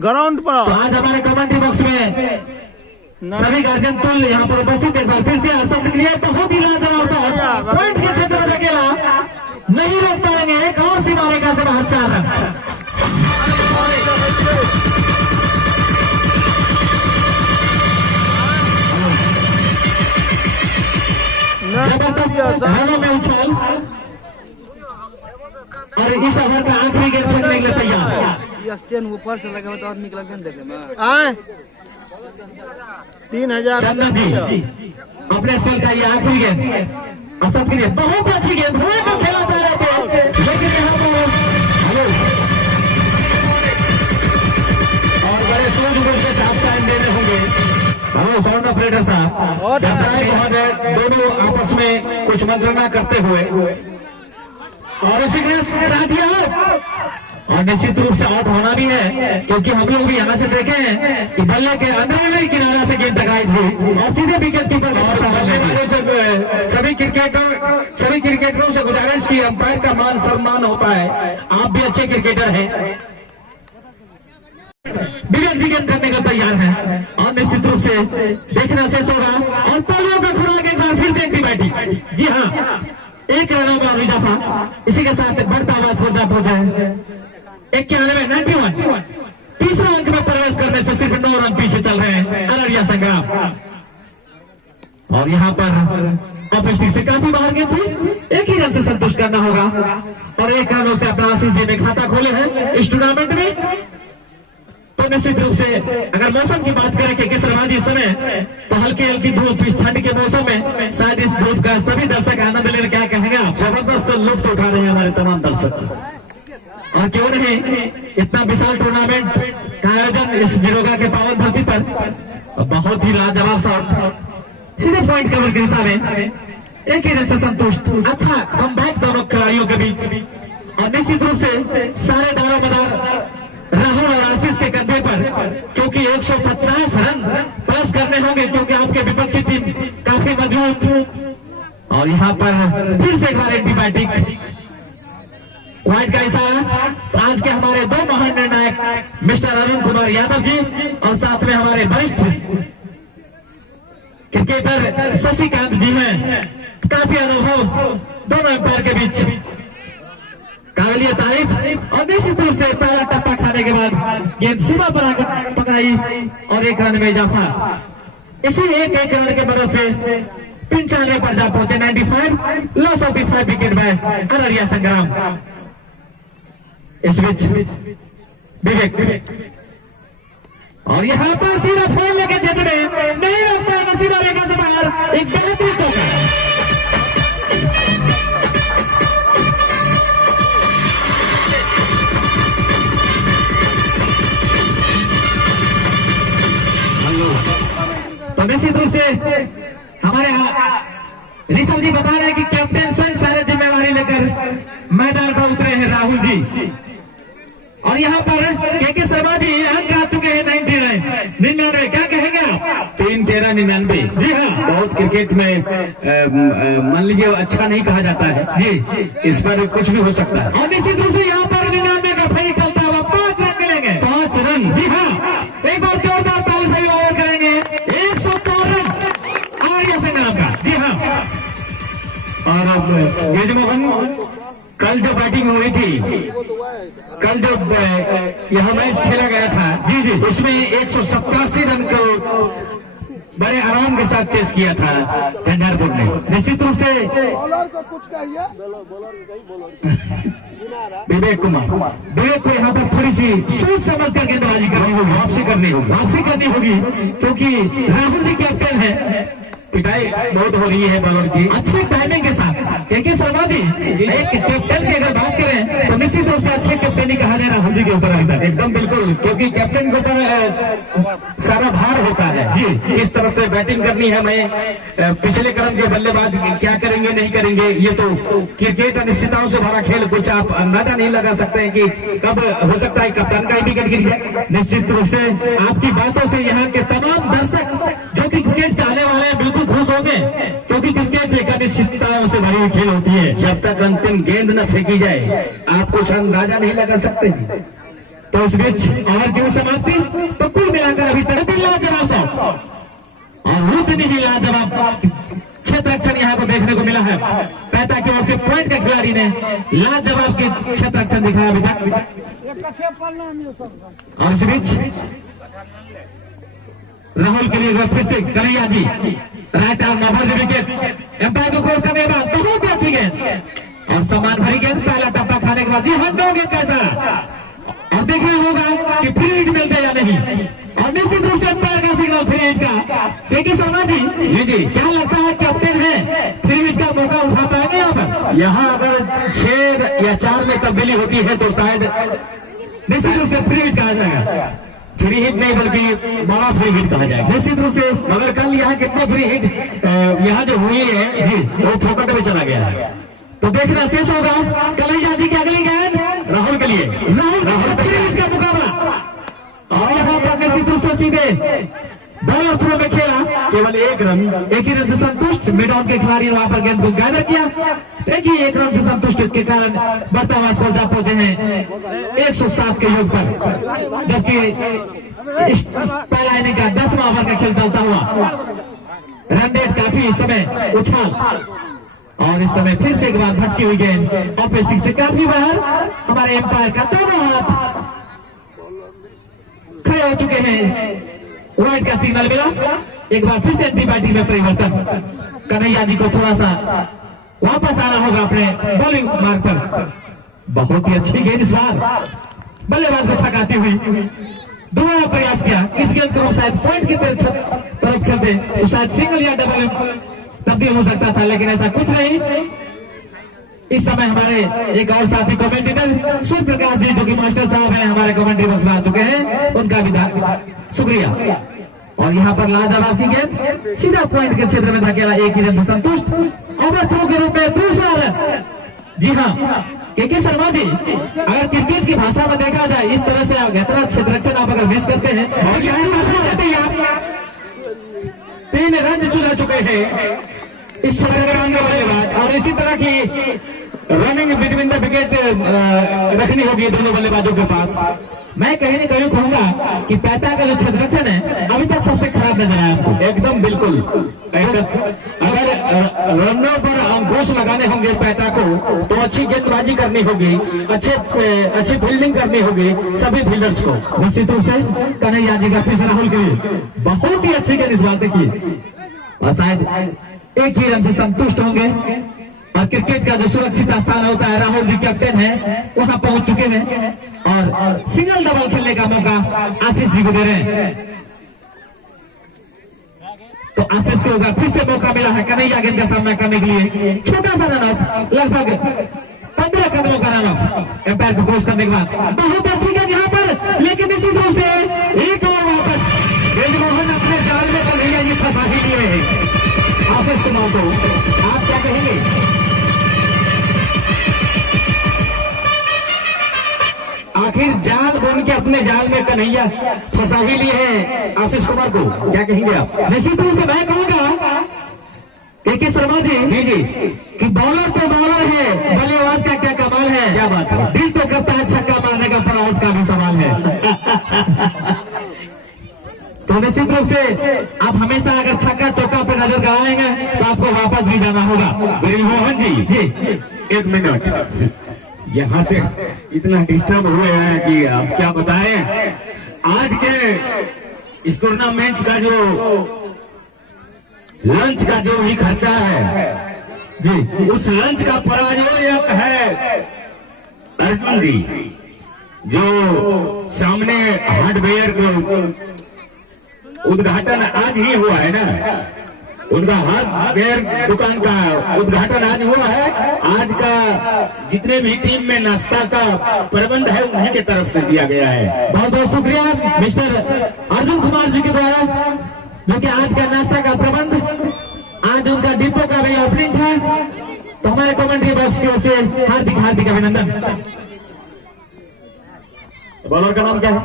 ग्राउंड पर तो आज हमारे कमेंट्री बॉक्स में सभी गार्जियन तुल यहाँ पर उपस्थित एक बार फिर से अरशद के लिए बहुत ही लाजवाब पॉइंट के क्षेत्र में धकेला, नहीं रोक पाएंगे, एक और सीमा रेखा से बाहर 4 रन। जबरदस्त रनों में उछाल और इस ओवर का आखिरी गेंद फेंकने के लिए तैयार। ये स्टैंड ऊपर से लगे तो आदमी निकल देखे में 3000 चंदन जी अपने स्पेल का ये आखिरी गेंद अरशद के लिए बहुत अच्छी गेंद, हुए तो खेला जा रहे थे, लेकिन यहाँ पर और बड़े सूझबूझ के साथ टाइम देने होंगे हेलो साउंड ऑपरेटर साहब। दोनों आपस में कुछ मंत्रणा करते हुए और उसी के साथ ही और निश्चित रूप से आउट होना भी है, क्योंकि हम लोग भी यहाँ से देखे हैं कि बल्ले के अंदर किनारा से गेंद टकराई थी और सीधे विकेट कीपर सभी क्रिकेटरों से गुजारिश की अंपायर का मान सम्मान होता है, आप भी अच्छे क्रिकेटर हैं, विकेट विकेट करने को तैयार है और निश्चित रूप से देखना शेष होगा। और पोलियो का खुराक एक बार फिर से एक्टिविटी, जी हाँ 1 रनों में इजाफा, इसी के साथ बढ़ता हुआ स्पर्धा पहुंचा 91 तीसरा अंक में प्रवेश करने से सिर्फ 9 रन पीछे चल रहे हैं अररिया संग्राम। और यहाँ पर ऑफ स्टिक से काफी बाहर गए थे, 1 ही रन से संतुष्ट करना होगा और 1 रनों से अपना आशीष में खाता खोले हैं इस टूर्नामेंट में। तो निश्चित रूप से अगर मौसम की बात करें कि किस रवाजी समय तो हल्की हल्की धूप इस ठंड के मौसम में शायद इस धूप का सभी दर्शक आनंद लेने क्या कहेंगे आप, जबरदस्त लुत्फ उठा रहे हैं हमारे तमाम दर्शक। और क्यों नहीं इतना विशाल टूर्नामेंट का आयोजन इस जिरोगा के पावन धरती पर, बहुत ही लाजवाब शॉट सीधे पॉइंट कवर के दिशा में, 1 ही रन से संतुष्ट, अच्छा कमबैक दोनों खिलाड़ियों के बीच। और निश्चित रूप से सारे दारोमदार राहुल और आशीष के कंधे पर, क्योंकि अभी 150 रन पास करने होंगे क्योंकि आपके विपक्षी टीम काफी मजबूत। और यहाँ पर फिर से एक बार एंटीबायोटिक वाइड का इशारा। आज के हमारे दो महान निर्णायक मिस्टर अरुण कुमार यादव जी और साथ में हमारे वरिष्ठ क्रिकेटर शशिकांत जी हैं। काफी अनुभव दोनों अंपायर के बीच, काबिलिय तारीफ। और निश्चित रूप से पहला टप्पा खाने के बाद गेंद सीमा पर पकड़ाई और 1 रन में इजाफा। इसी एक रन के मदद से 95 पर जा पहुंचे। 95 loss of 5 wicket bye Araria संग्राम। इस बीच विवेक और यहाँ पर सीधा खेलने के क्षेत्र में नहीं रख पाए, नसीबा रेखा से बाहर एक बेहतरीन चौका। तो निश्चित रूप से हमारे ऋषभ जी बता रहे हैं कि कैप्टन स्वयं सारे जिम्मेवारी लेकर मैदान पर उतरे हैं राहुल जी। और यहाँ पर के शर्मा जी अंक आ चुके हैं 99। क्या कहेंगे आप? 3-13-99। जी हाँ, बहुत क्रिकेट में मान लीजिए अच्छा नहीं कहा जाता है जी, इस पर कुछ भी हो सकता है। और निश्चित रूप से यहाँ पर 99 का फेरी चलता हुआ 5 रन मिलेंगे। 5 रन। जी हाँ, एक बार जोरदार ताली से ओवर करेंगे। 104 रन आर्या संग्राम का। जी हाँ, और अब यजमोहन, कल जो बैटिंग हुई थी, कल जो यह मैच खेला गया था जी जी, उसमें 187 रन को बड़े आराम के साथ चेस किया था झंझारपुर ने। निश्चित रूप से बॉलर को कुछ कहिए। विवेक कुमार, विवेक को यहाँ पर थोड़ी सी सोच समझ कर गेंदबाजी करनी होगी, वापसी करनी होगी। वापसी करनी होगी क्योंकि राहुल जी कैप्टन है। पिटाई बहुत हो रही है बॉलर की। अच्छी टाइमिंग के साथ। क्योंकि शर्मा जी एक कैप्टन की अगर बात करें तो निश्चित रूप से अच्छे कैप्टनी कहा जाए राहुल जी के ऊपर रहता है। एकदम बिल्कुल, क्योंकि कैप्टन के ऊपर सारा भार होता है जी। किस तरह से बैटिंग करनी है, मैं पिछले क्रम के बल्लेबाज क्या करेंगे नहीं करेंगे, ये तो क्रिकेट अनिश्चितताओं से भरा खेल, कुछ आप अंदाजा नहीं लगा सकते हैं कि कब हो सकता है कप्तान का ही विकेट गिर जाए। निश्चित रूप से आपकी बातों से यहाँ के तमाम दर्शक जो कि क्रिकेट चाहने वाले हैं बिल्कुल खुश हो गए, क्योंकि क्रिकेट एक अनिश्चितताओं से भरी हुई खेल होती है। जब तक अंतिम गेंद न फेंकी जाए आप कुछ अंदाजा नहीं लगा सकते। तो इस बीच ओवर की समाप्ति। तो कुल मिलाकर अभी तक लाजवाब शॉट और उतनी ही लाजवाब क्षेत्र रक्षण यहाँ को देखने को मिला है। पैता की ओर से पॉइंट के खिलाड़ी ने लाजवाब के क्षेत्र रक्षण दिखाया अभी तक। और इस बीच राहुल के लिए फिर से Kanhaiya ji right arm over the wicket. Umpire को क्रॉस करने के बाद बहुत अच्छी गेंद और समान भरी गेंद। पहला टप्पा खाने के बाद जी हाँ, 2 गेंद कैसा और देखना होगा कि फ्री हिट मिलते या नहीं। और निश्चित रूप से एम्पायर का सिग्नल फ्री हिट का। देखिए शर्मा जी, जी क्या लगता है कैप्टन है फ्री हिट का मौका उठा पाएंगे यहाँ पर? यहाँ अगर 6 या 4 में तब्दीली होती है तो शायद निश्चित रूप से फ्री हिट कहा जाएगा। फ्री हिट नहीं बल्कि बड़ा फ्री हिट कहा जाएगा निश्चित रूप से। मगर कल यहाँ कितना फ्री हिट यहाँ जो हुई है जी वो फोकट में चला गया है। तो देखना शेष होगा कन्हैया जी की अगली गेंद राहुल के लिए, राहुल फ्री हिट का मुकाबला। और यहाँ पर निश्चित रूप से सीधे 2 ओवरों में खेला, केवल 1 रन, एक ही रन से संतुष्ट। मिड ऑन के खिलाड़ी ने वहां पर गेंद को गैदर किया। एक ही 1 रन से संतुष्ट के कारण बढ़ता हुआ स्कोर जा पहुंचे हैं 107 के योग पर। जबकि पहला इनिंग का 10वां ओवर का खेल चलता हुआ रन रेट काफी इस समय उछाल। और इस समय फिर से एक बार भटकी हुई गेंद ऑफ स्टिक से काफी बाहर। हमारे एम्पायर का दोनों हाथ खड़े हो चुके हैं। वाइड का सिग्नल मिला। एक बार फिर से एंटी बैटिंग में परिवर्तन। कन्हैया जी को थोड़ा सा वापस आना होगा अपने बॉलिंग मार्ग पर। बहुत ही अच्छी गेंद इस बार बल्लेबाज को छकाती हुई। दोबारा प्रयास किया। इस गेंद को हम शायद पॉइंट की तरफ खेलते तो शायद सिंगल या डबल तब्दील हो सकता था, लेकिन ऐसा कुछ नहीं। इस समय हमारे एक और साथी कमेंटेटर सूर्य प्रकाश जी जो कि मास्टर साहब हैं हमारे कमेंट्री बॉक्स में आ चुके हैं, उनका भी शुक्रिया। और यहाँ पर लाजवाब की गेंद सीधा पॉइंट के क्षेत्र में धकेला। 1 ही रन से संतुष्ट। ओवर थ्रो के रूप में दूसरा रन। जी हाँ, के शर्मा जी, अगर क्रिकेट की भाषा में देखा जाए इस तरह से क्षेत्र रक्षण आप अगर मिस करते हैं और अपने रन चुरा चुके हैं इस छक्के के बल्लेबाज। और इसी तरह की रनिंग बिटवीन द विकेट रखनी होगी दोनों बल्लेबाजों के पास। मैं कहीं न कहीं कहूंगा कि पैता का जो क्षेत्ररक्षण है अभी तक सबसे खराब नजर आया आपको। एकदम बिल्कुल, अगर रनों पर अंकुश लगाने होंगे पैता को तो अच्छी गेंदबाजी करनी होगी, अच्छी फील्डिंग करनी होगी सभी फील्डर्स को। निश्चित रूप से कन्हैया जी का फिर से राहुल के लिए बहुत ही अच्छी गेंद इस बार देखिए, और शायद एक ही रन से संतुष्ट होंगे। और क्रिकेट का जो सुरक्षित स्थान होता है, राहुल जी कैप्टन है, वहां पहुंच चुके हैं और सिंगल डबल खेलने का मौका आशीष जी को दे रहे हैं। तो आशीष को होगा फिर से मौका मिला है कन्हैया गेंद का सामना करने के लिए। छोटा सा रन आउट, लगभग 15 कदमों का रन आउट एम्पायर को क्रॉस करने के बाद। बहुत अच्छी गेंद यहाँ पर, लेकिन निश्चित रूप से एक और वापस ब्रिजमोहन अपने जाल में कन्हैया जी फंसा ही लिए हैं आशीष कुमार को। आप क्या कहेंगे? आखिर जाल बुन के अपने जाल में कन्हैया फंसा ही लिए हैं आशीष कुमार को, क्या कहेंगे आप? निश्चित रूप से मैं कहूंगा के शर्मा जी जी कि बॉलर तो बॉलर है, बल्लेबाज का क्या कमाल है। क्या बात है, दिल तो करता है छक्का मारने का, पर आउट का भी सवाल है। तो निश्चित रूप से आप हमेशा अगर छक्का चौका पे नजर गड़ाएंगे तो आपको वापस भी जाना होगा। ब्रिजमोहन जी 1 मिनट, यहाँ से इतना डिस्टर्ब हुए हैं कि आप क्या बताएं। आज के इस टूर्नामेंट का जो लंच का जो भी खर्चा है जी, उस लंच का प्रायोजक है अर्जुन जी, जो सामने हार्डवेयर को उद्घाटन आज ही हुआ है ना, उनका हार्डवेयर दुकान का उद्घाटन आज हुआ है। आज का जितने भी टीम में नाश्ता का प्रबंध है उन्हीं के तरफ से दिया गया है। बहुत बहुत शुक्रिया मिस्टर अर्जुन कुमार जी के द्वारा, जो कि आज का नाश्ता का प्रबंध, आज उनका डिपो का भी ओपनिंग था। तो हमारे कमेंट्री बॉक्स की ओर से हार्दिक हार्दिक अभिनंदन। बॉलर का नाम क्या है?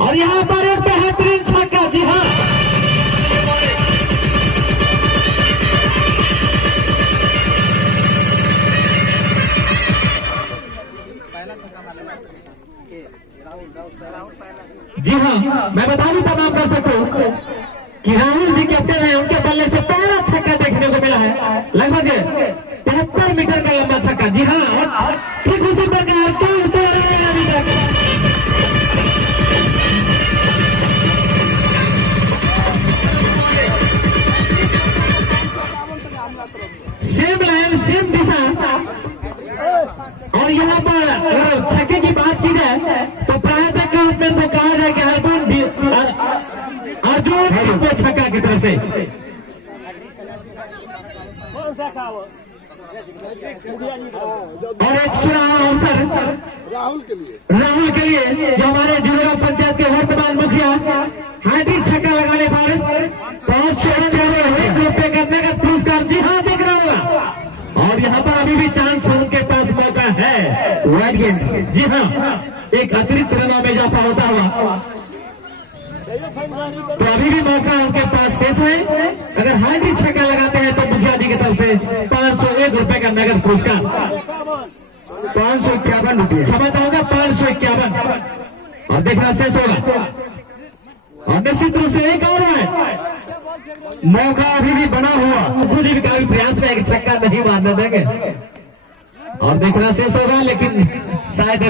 और यहाँ पर एक बेहतरीन छक्का, जी हाँ, जी हाँ, मैं बता दूं तमाम दर्शकों को कि राहुल जी कैप्टन है, उनके बल्ले से पहला छक्का देखने को मिला है, लगभग 73 मीटर का लंबा छक्का। जी हाँ, और ठीक उसी प्रकार तो अभी तक सेम लाइन सेम दिशा। और यहाँ पर अगर छक्के की बात की जाए तो प्रायोजक के रूप में तो कहा जाए कि अर्जुन छक्का की तरफ से। और एक चुनाव अवसर राहुल के लिए जो हमारे जिला पंचायत के वर्तमान मुखिया हैट्रिक छक्का लगाने पर 501 रुपए का नगद पुरस्कार, जी हाँ, देख रहा होगा। और यहाँ पर अभी भी चांस उनके पास मौका है, वाइड गेंद, जी हाँ, एक अतिरिक्त रनों में इजाफा होता हुआ, तो अभी भी मौका उनके पास शेष है। अगर हैट्रिक छक्का लगाते हैं तो मुखिया जी की तरफ से 501 रुपए का नगद पुरस्कार, 551 रुपये, क्षमा चाहूंगा 551, और देखना शेष होगा। और निश्चित रूप से एक और है, मौका अभी भी बना हुआ, खुद ही काफी प्रयास में एक छक्का नहीं मारने देंगे, और देखना शेष होगा। लेकिन शायद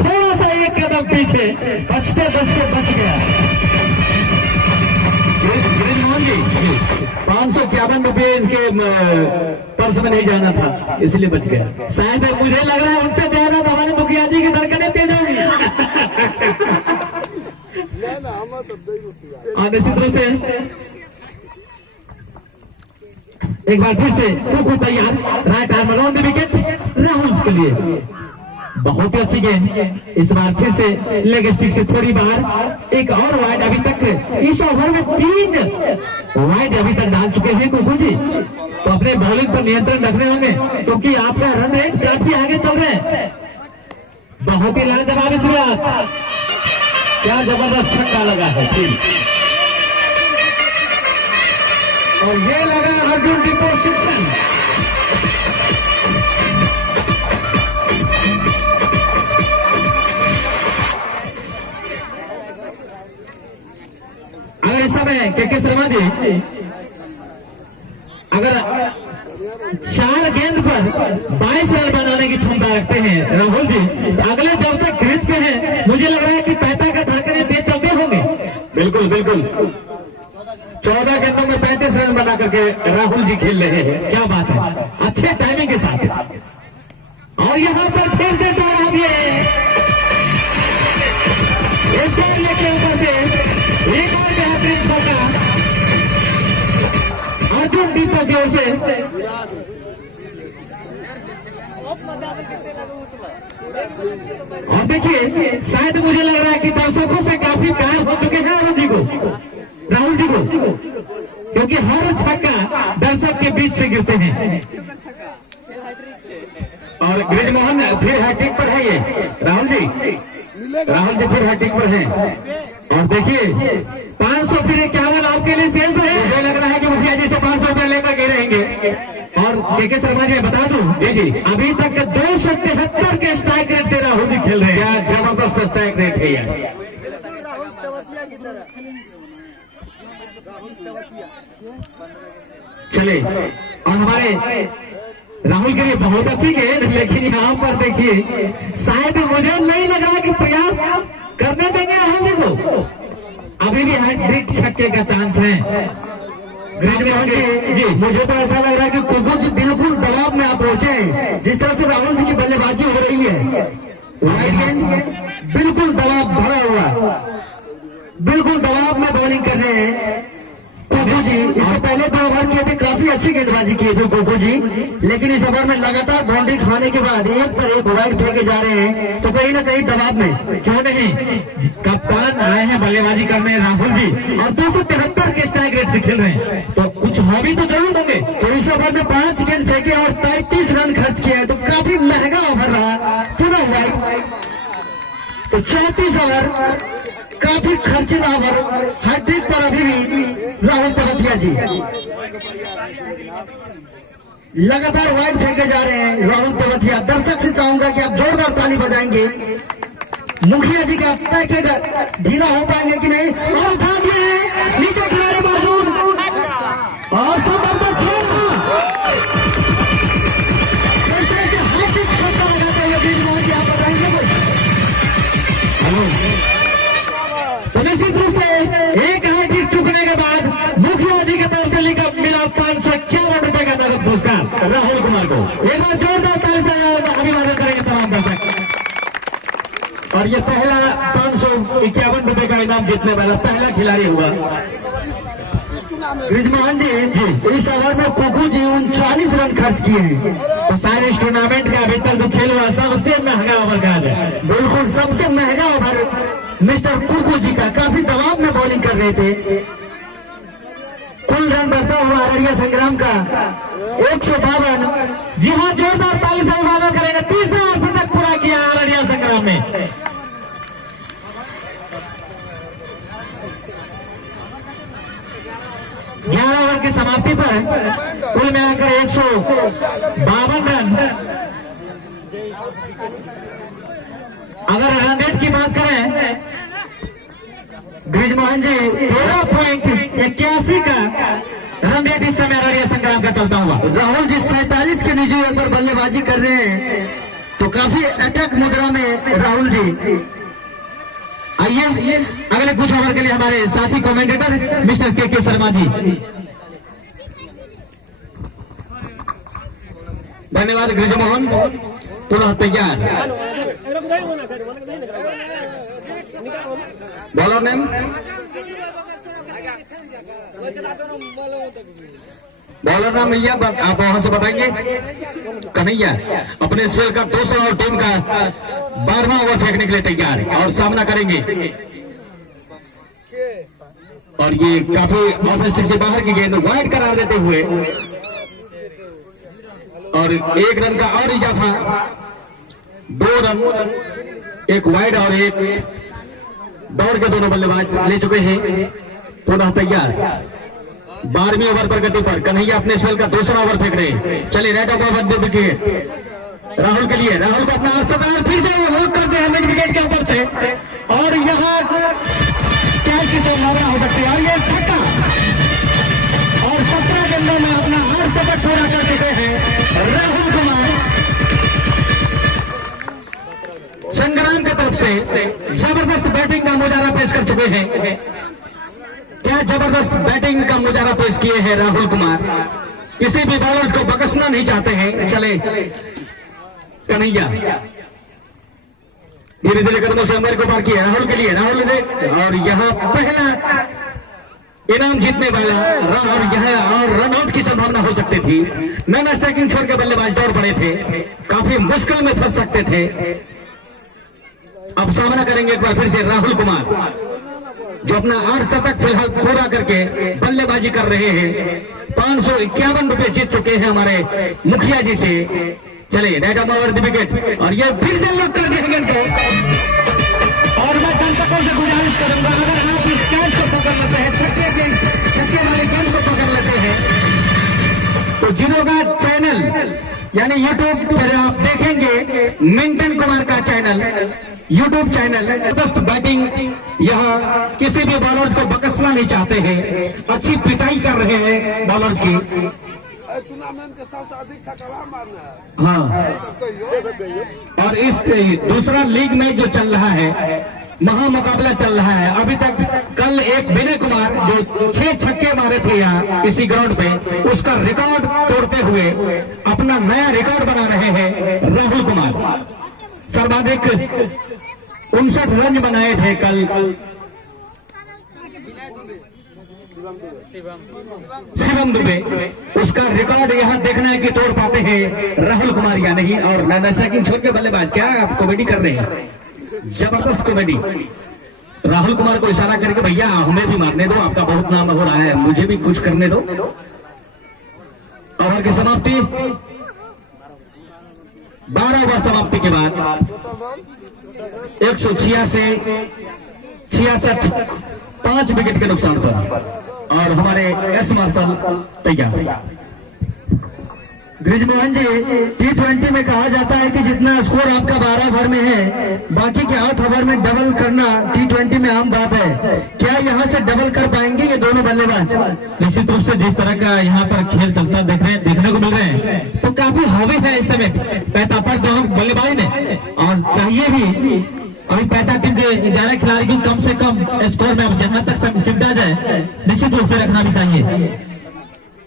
थोड़ा सा एक कदम पीछे बचते बच गया। ब्रिजमोहन जी 551 रुपये इनके पर्स में नहीं जाना था, इसलिए बच गया। शायद मुझे लग रहा है उनसे ज्यादा हमारे मुखिया जी की धड़कनें तेज होंगी। और निश्चित रूप से एक बार फिर से कुकू तैयार, right arm on the wicket Rahul के लिए। बहुत ही अच्छी गेंद, इस बार फिर से लेग स्टिक से थोड़ी बाहर, एक और वाइड। अभी तक इस ओवर में 3 वाइड अभी तक डाल चुके हैं कुकू जी, तो अपने बॉलिंग पर नियंत्रण रखने होंगे, क्योंकि आपका रन रेट काफी आगे चल रहे हैं। बहुत ही लाजवाब इस बार, क्या जबरदस्त छक्का लगा है। और ये लगा अर्जुन की पोजीशन। अगर इस समय के शर्मा जी अगर 4 गेंद पर 22 रन बनाने की क्षमता रखते हैं राहुल जी, अगले जब तक क्रीज पे हैं मुझे लग रहा है कि पैंता का धड़कने तेज चलते होंगे। बिल्कुल बिल्कुल 14 गेंदों में 35 रन बना करके राहुल जी खेल रहे हैं, क्या बात है, अच्छे टाइमिंग के साथ। और यहाँ पर फिर से दौड़ा दिए इस बार लेके ऊपर से एक और बेहतरीन छक्का अर्जुन दीपक की ओर से। और देखिए शायद मुझे लग रहा है कि दर्शकों से काफी प्यार हो चुके हैं राहुल जी को, क्योंकि हर छक्का दर्शक के बीच से गिरते हैं। और ब्रिजमोहन फिर हैट्रिक पर है ये राहुल जी फिर हैट्रिक पर हैं। और देखिए 500 फिर 51 आपके लिए शेष है। मुझे लग रहा है कि मुखिया जी से 500 रुपए लेकर के रहेंगे। और के शर्मा जी बता दूं जी अभी तक 273 के स्ट्राइक रेट से राहुल जी खेल रहे हैं। क्या जबरदस्त स्ट्राइक रेट है यार। चले और हमारे राहुल के लिए बहुत अच्छी गेंद, लेकिन यहाँ पर देखिए शायद मुझे नहीं लग रहा कि प्रयास करने देंगे राहुल जी को। अभी भी हैट्रिक छक्के का चांस है। जी मुझे तो ऐसा लग रहा है कि कुकू जी बिल्कुल दबाव में आप पहुंचे हैं। जिस तरह से राहुल जी की बल्लेबाजी हो रही है, वाइड गेंद बिल्कुल दबाव भरा हुआ, बिल्कुल दबाव में बॉलिंग कर रहे हैं कुकू जी। इससे पहले 2 ओवर किए थे, काफी अच्छी गेंदबाजी किए थे कुकू जी, लेकिन इस ओवर में लगातार बाउंड्री खाने के बाद एक पर एक वाइड फेंके जा रहे हैं, तो कहीं ना कहीं दबाव में। क्यों नहीं, कप्तान आए हैं बल्लेबाजी करने राहुल जी और 273 के स्ट्राइक रेट से खेल रहे हैं, तो कुछ हॉबी तो जरूर होंगे। तो इस ओवर में 5 गेंद फेंके और 33 रन खर्च किए हैं, तो काफी महंगा ओवर रहा। पुनः वाइड, तो 34 ओवर काफी खर्चीला ओवर। हैट्रिक पर अभी भी राहुल तवतिया जी लगातार वाइड फेंके जा रहे हैं। राहुल तवतिया, दर्शक से चाहूंगा कि आप जोरदार ताली बजाएंगे। मुखिया जी का पैकेट ढीला हो पाएंगे कि नहीं। और उठा दिए हैं, नीचे खिलाड़ी मौजूद और सब अंदर हैट्रिक छक्का लगाते हुए ब्रिजमोहन जी आप बताएंगे। तो निश्चित रूप से एक हैट्रिक चूकने के बाद मुखिया जी की तरफ से मिला 551 रुपए का नगद पुरस्कार राहुल कुमार को। एक बार जोरदार ताली से अभिवादन करेंगे तमाम दर्शक। और ये पहला 551 रुपए का इनाम जीतने वाला पहला खिलाड़ी हुआ ब्रिजमोहन जी। इस ओवर में कुकू जी 39 रन खर्च किए हैं। तो सारे इस टूर्नामेंट का अभी तक जो खेल हुआ सबसे महंगा ओवर कहा जाए। बिल्कुल सबसे महंगा ओवर मिस्टर कुकू जी का। काफी दबाव में बॉलिंग कर रहे थे। कुल रन बढ़ता हुआ अररिया संग्राम का 152। जी हाँ, जोरदार ताली से अभिवादन करेंगे। 30वां अर्थ तक पूरा किया अररिया संग्राम में। ओवर की समाप्ति पर कुल मिलाकर 152 रन। अगर रन रेट की बात करें ब्रिजमोहन जी 13.81 का रन रेट इस समय अररिया संग्राम का चलता हुआ। राहुल जी 47 के निजी ओवर पर बल्लेबाजी कर रहे हैं, तो काफी अटैक मुद्रा में राहुल जी। आइए अगले कुछ ओवर के लिए हमारे साथी कमेंटेटर मिस्टर के शर्मा जी। धन्यवाद ब्रिजमोहन, पुनः तैयार। बॉलर नेम बॉलर नाम भैया आप वहां से बताएंगे। कन्हैया अपने स्पेल का 200 और टीम का 12वां ओवर फेंकने के लिए तैयार और सामना करेंगे। और ये काफी ऑफ स्टिक से बाहर की गेंद वाइड करार देते हुए और 1 रन का और इजाफा, 2 रन, 1 वाइड और 1 दौड़ के दोनों बल्लेबाज ले चुके हैं। पुनः तैयार 12वीं ओवर प्रगति पर कन्हैया अपने स्पेल का दूसरा ओवर फेंक रहे। चलिए rid of over wicket Rahul के लिए। राहुल को अपना अर्थ फिर से वॉक करते हैं मिड विकेट के ऊपर से, और यहाँ कैच की संभावना हो सकती है। और ये छक्का, और 17 गेंदों में अपना 8 शतक पूरा कर चुके हैं राहुल कुमार। संग्राम की तरफ से जबरदस्त बैटिंग का मुजाहरा पेश कर चुके हैं। क्या जबरदस्त बैटिंग का मुजाहरा पेश किए हैं राहुल कुमार। किसी भी बॉलर को बकसना नहीं चाहते हैं। चले कन्हैया धीरे धीरे कदमों से अंबर को पार किया राहुल के लिए। राहुल ने, और यहाँ पहला इनाम जीतने वाला और यह और रन आउट की संभावना हो सकती थी। नॉन स्ट्राइकिंग छोड़ के बल्लेबाज दौड़ पड़े थे, काफी मुश्किल में फंस सकते थे। अब सामना करेंगे एक बार फिर से राहुल कुमार, जो अपना 8 शतक फिलहाल पूरा करके बल्लेबाजी कर रहे हैं। 551 रुपए जीत चुके हैं हमारे मुखिया जी से। चले रेड ऑफ ओवर विकेट, और ये फिर से लॉक कर देंगे इनको। और मैं दर्शकों से गुजारिश करूंगा, अगर आप इस कैच को पकड़ लेते हैं, छक्के वाले गेंद को पकड़ लेते हैं, तो जिनोगा चैनल यानी यूट्यूब पर आप देखेंगे मिंटन कुमार का चैनल, यूट्यूब चैनल। जबरदस्त बैटिंग, यहाँ किसी भी बॉलर को बकसना नहीं चाहते हैं, अच्छी पिटाई कर रहे हैं बॉलर की। टूर्नामेंट के सबसे अधिक छक्का मारना है। हाँ, और इस दूसरा लीग में जो चल रहा है, महा मुकाबला चल रहा है अभी तक। कल एक विनय कुमार जो 6 छक्के मारे थे यहाँ इसी ग्राउंड पे, उसका रिकॉर्ड तोड़ते हुए अपना नया रिकॉर्ड बना रहे हैं राहुल कुमार। सर्वाधिक 59 रन बनाए थे कल शिवम दुबे। उसका रिकॉर्ड यहाँ देखना है कि तोड़ पाते हैं राहुल कुमार या नहीं। और नॉन स्ट्राइकिंग छोड़ के बल्लेबाज, क्या आप कॉमेडी कर रहे हैं, जबरदस्त कॉमेडी। राहुल कुमार को इशारा करके, भैया हमें भी मारने दो, आपका बहुत नाम हो रहा है, मुझे भी कुछ करने दो। ओवर की समाप्ति, 12 ओवर समाप्ति के बाद 166 5 विकेट के नुकसान पर, और हमारे एस मार्शल तैयार। ब्रिजमोहन जी, T20 में कहा जाता है कि जितना स्कोर आपका 12 ओवर में है, बाकी के 8 ओवर में डबल करना T20 में आम बात है। क्या यहाँ से डबल कर पाएंगे ये दोनों बल्लेबाज? निश्चित रूप से जिस तरह का यहाँ पर खेल चलता देखने को मिल रहे हैं, तो काफी हवे है इस समय पैता पर दोनों बल्लेबाज ने, और चाहिए भी। अभी पैता टीम के 11 खिलाड़ी को कम से कम स्कोर में अब जहां तक सिमटा जाए निश्चित रूप से रखना भी चाहिए।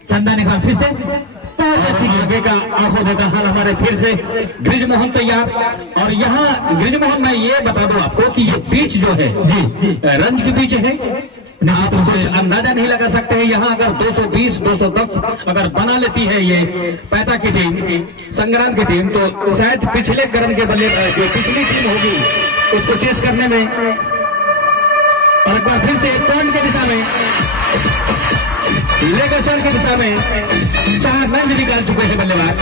चंदा ने फिर से बहुत अच्छी आगे का आंखों देखा हाल हमारे फिर से ब्रिजमोहन तैयार। और यहाँ ब्रिजमोहन, मैं ये बता दूं आपको कि ये पिच जो है जी रंज की पिच है, आप कुछ अंदाजा नहीं लगा सकते हैं। यहाँ अगर 220 210 अगर बना लेती है ये पैता की टीम, संग्राम की टीम, तो शायद पिछले क्रम के बल्ले जो पिछली टीम होगी उसको चेस करने में। और एक बार फिर से पॉइंट की दिशा में, लेगेशन की दिशा में 4 रन निकाल चुके हैं बल्लेबाज।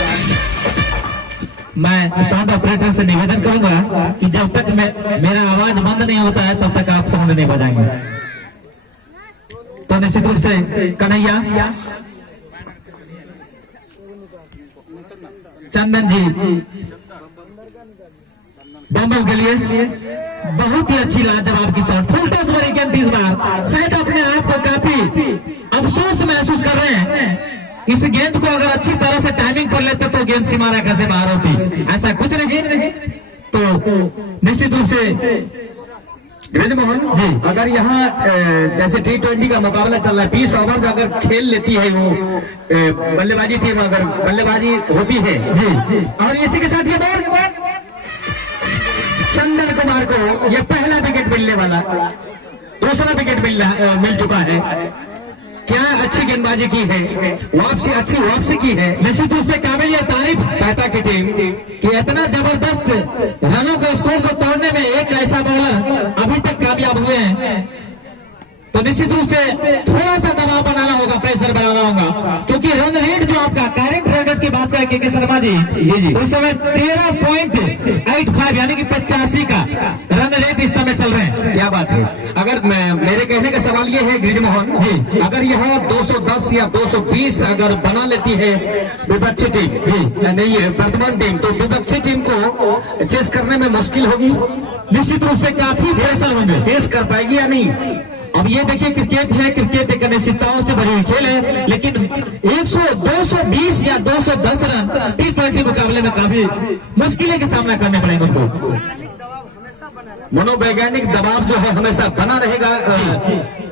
मैं साउंड ऑपरेटर से निवेदन करूंगा कि जब तक मेरा आवाज बंद नहीं होता है तब तक आप साउंड नहीं बजाएंगे। तो निश्चित रूप से कन्हैया, चंदन जी बम्बल के लिए बहुत ही अच्छी लाजवाब की शॉट, फुल टॉस पर 31 बार। शायद अपने आप को काफी अफसोस महसूस कर रहे हैं। इस गेंद को अगर अच्छी तरह से टाइमिंग कर लेते तो गेंद सीमा रेखा से बाहर होती, ऐसा कुछ नहीं। तो निश्चित रूप से ब्रिजमोहन जी, अगर यहाँ जैसे T20 का मुकाबला चल रहा है, 20 ओवर अगर खेल लेती है वो बल्लेबाजी टीम, अगर बल्लेबाजी होती है जी, और इसी के साथ ये बॉल चंदन कुमार को ये पहला विकेट मिलने वाला, दूसरा विकेट मिल चुका है। क्या अच्छी गेंदबाजी की है, वापसी अच्छी वापसी की है। निश्चित रूप से काबिल तारीफ पैता की टीम कि इतना जबरदस्त रनों के स्कोर को तोड़ने में एक ऐसा बॉलर अभी तक कामयाब हुए हैं। तो तो निश्चित रूप से थोड़ा सा दबाव बनाना होगा, प्रेशर बनाना होगा, क्योंकि रन रेट जो आपका करंट रन रेट की बात करें के शर्मा जी जी तो इस समय 13.85 यानी कि 85 का रन रेट इस समय चल रहे हैं। क्या बात है। अगर मेरे कहने का सवाल ये है गिरिजमोहन जी, अगर यह 210 या 220 अगर बना लेती है विपक्षी टीम जी नहीं वर्तमान टीम, तो विपक्षी टीम को चेस करने में मुश्किल होगी। निश्चित रूप से काफी प्रेशर होंगे, चेस कर पाएगी या नहीं। अब ये देखिए क्रिकेट है, क्रिकेट एक अनिश्चितताओं से भरी हुई खेल है, लेकिन 220 या 210 रन T20 मुकाबले में काफी मुश्किलें का सामना करने पड़ेगा उनको। मनोवैज्ञानिक दबाव जो है हमेशा बना रहेगा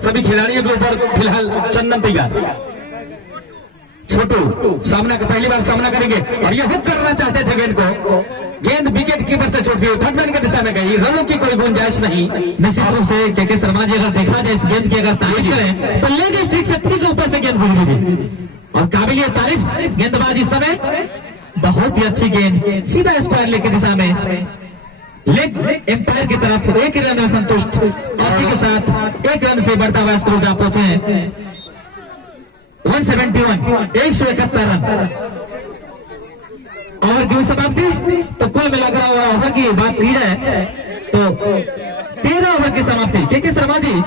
सभी खिलाड़ियों के ऊपर। फिलहाल चंदन तिगा छोटू सामना का पहली बार सामना करेंगे और ये हुक करना चाहते थे गेंद को, गेंद विकेट कीपर से छोड़ दी, थर्ड मैन की दिशा में गई, रनों की कोई गुंजाइश नहीं। निश्चित रूप से के शर्मा जी अगर देखा जाए इस गेंद की अगर तारीफ करें तो लेग स्टिक से ठीक ऊपर से गेंद घूम गई और काबिल तारीफ गेंदबाज इस समय बहुत ही अच्छी गेंद सीधा स्क्वायर लेग की दिशा में, लेग एम्पायर की तरफ एक रन में संतुष्ट और इसी के साथ एक रन से बढ़ता हुआ स्कोर आप पहुंचे हैं 171 रन। ओवर की समाप्ति तो कुल मिलाकर ओवर की बात की जाए तो 13 ओवर की समाप्ति के शर्मा जी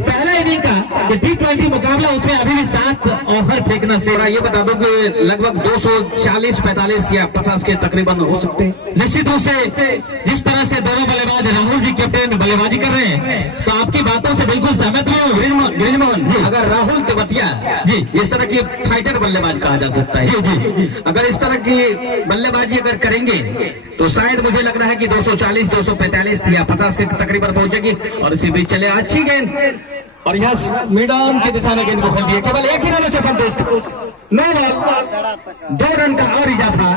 पहला इनिंग का T20 मुकाबला उसमें अभी भी 7 ओवर फेंकना से ये बता दो कि लगभग 240, 45 या 50 के तकरीबन हो सकते हैं। निश्चित रूप से जिस तरह से दोनों बल्लेबाज राहुल जी कैप्टन बल्लेबाजी कर रहे हैं तो आपकी बातों से बिल्कुल सहमत हूँ गिरिजमोहन जी। अगर राहुल तेवतिया जी इस तरह की फाइटर बल्लेबाज कहा जा सकता है जी, अगर इस तरह की बल्लेबाजी अगर करेंगे तो शायद मुझे लग रहा है कि 240, 245 या 50 के तकरीबन पहुंचेगी। और इसी बीच चले अच्छी गेंद और यह मिड ऑन की दिशा में गेंद को खेल दिया, केवल एक ही रन से संतुष्ट, 9 बॉल 2 रन का और इजाफा।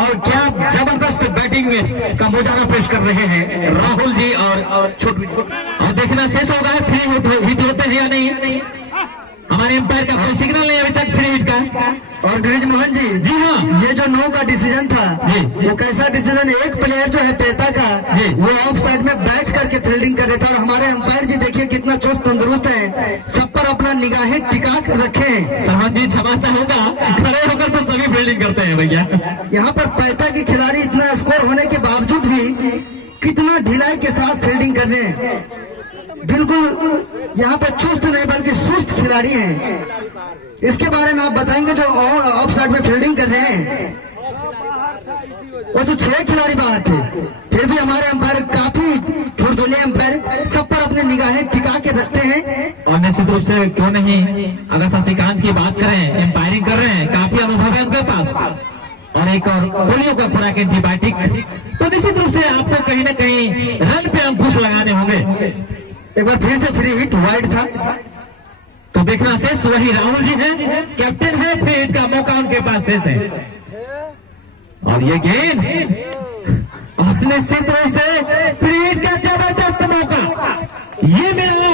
और क्या जबरदस्त बैटिंग का मुजाहरा पेश कर रहे हैं राहुल जी और छोटू। और देखना शेष होगा फ्री हिट होते हैं या नहीं, हमारे एम्पायर का कोई सिग्नल नहीं अभी तक फ्री हिट का। और गिरिजमोहन जी जी हाँ, ये जो 9 का डिसीजन था जी वो कैसा डिसीजन, एक प्लेयर जो है पेता का जी वो ऑफ साइड में बैठ करके फील्डिंग कर रहे थे और हमारे अंपायर जी देखिए कितना चुस्त तंदुरुस्त है, सब पर अपना निगाहें टिका कर रखे हैं। शर्मा जी क्षमा चाहूंगा, खड़े होकर तो सभी फील्डिंग करते हैं भैया। यहाँ पर पैता की खिलाड़ी इतना स्कोर होने के बावजूद भी कितना ढिलाई के साथ फील्डिंग कर रहे हैं, बिल्कुल यहाँ पर चुस्त नहीं बल्कि सुस्त खिलाड़ी हैं। इसके बारे में आप बताएंगे जो ऑफ साइड में फील्डिंग कर रहे हैं, वो तो 6 खिलाड़ी बाहर थे, फिर भी हमारे अंपायर काफी फुर्दुले अंपायर सब पर अपने निगाहें टिका के रखते हैं। और निश्चित रूप से क्यों नहीं, अगर शशिकांत की बात करें एम्पायरिंग कर रहे हैं, काफी अनुभव है उनके पास और एक और गोलियों का खुराक एंटीबायोटिक, तो निश्चित रूप से आपको कहीं ना कहीं रन पे अंकुश लगाने होंगे। एक बार फिर से फ्री हिट वाइड था तो देखना शेष वही राहुल जी हैं, कैप्टन है, फ्री हिट का मौका उनके पास शेष है। और ये गेंद और निश्चित रूप से फ्री हिट का जबरदस्त मौका ये मिला।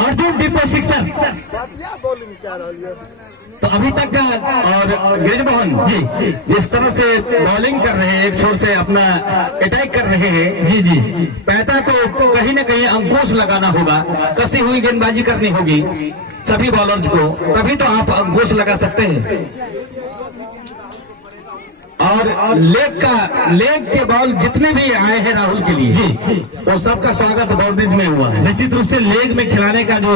अर्जुन डिपो सिक्सर बढ़िया बॉलिंग कर रही है। तो अभी तक का और गिरिजमोहन जी जिस तरह से बॉलिंग कर रहे हैं, एक छोर से अपना अटैक कर रहे हैं जी जी, पैता को कहीं ना कहीं अंकुश लगाना होगा, कसी हुई गेंदबाजी करनी होगी सभी बॉलर्स को, तभी तो आप अंकुश लगा सकते हैं। और लेग के बॉल जितने भी आए हैं राहुल के लिए जी वो सबका स्वागत बाउंड्रीज में हुआ है। निश्चित रूप से लेग में खिलाने का जो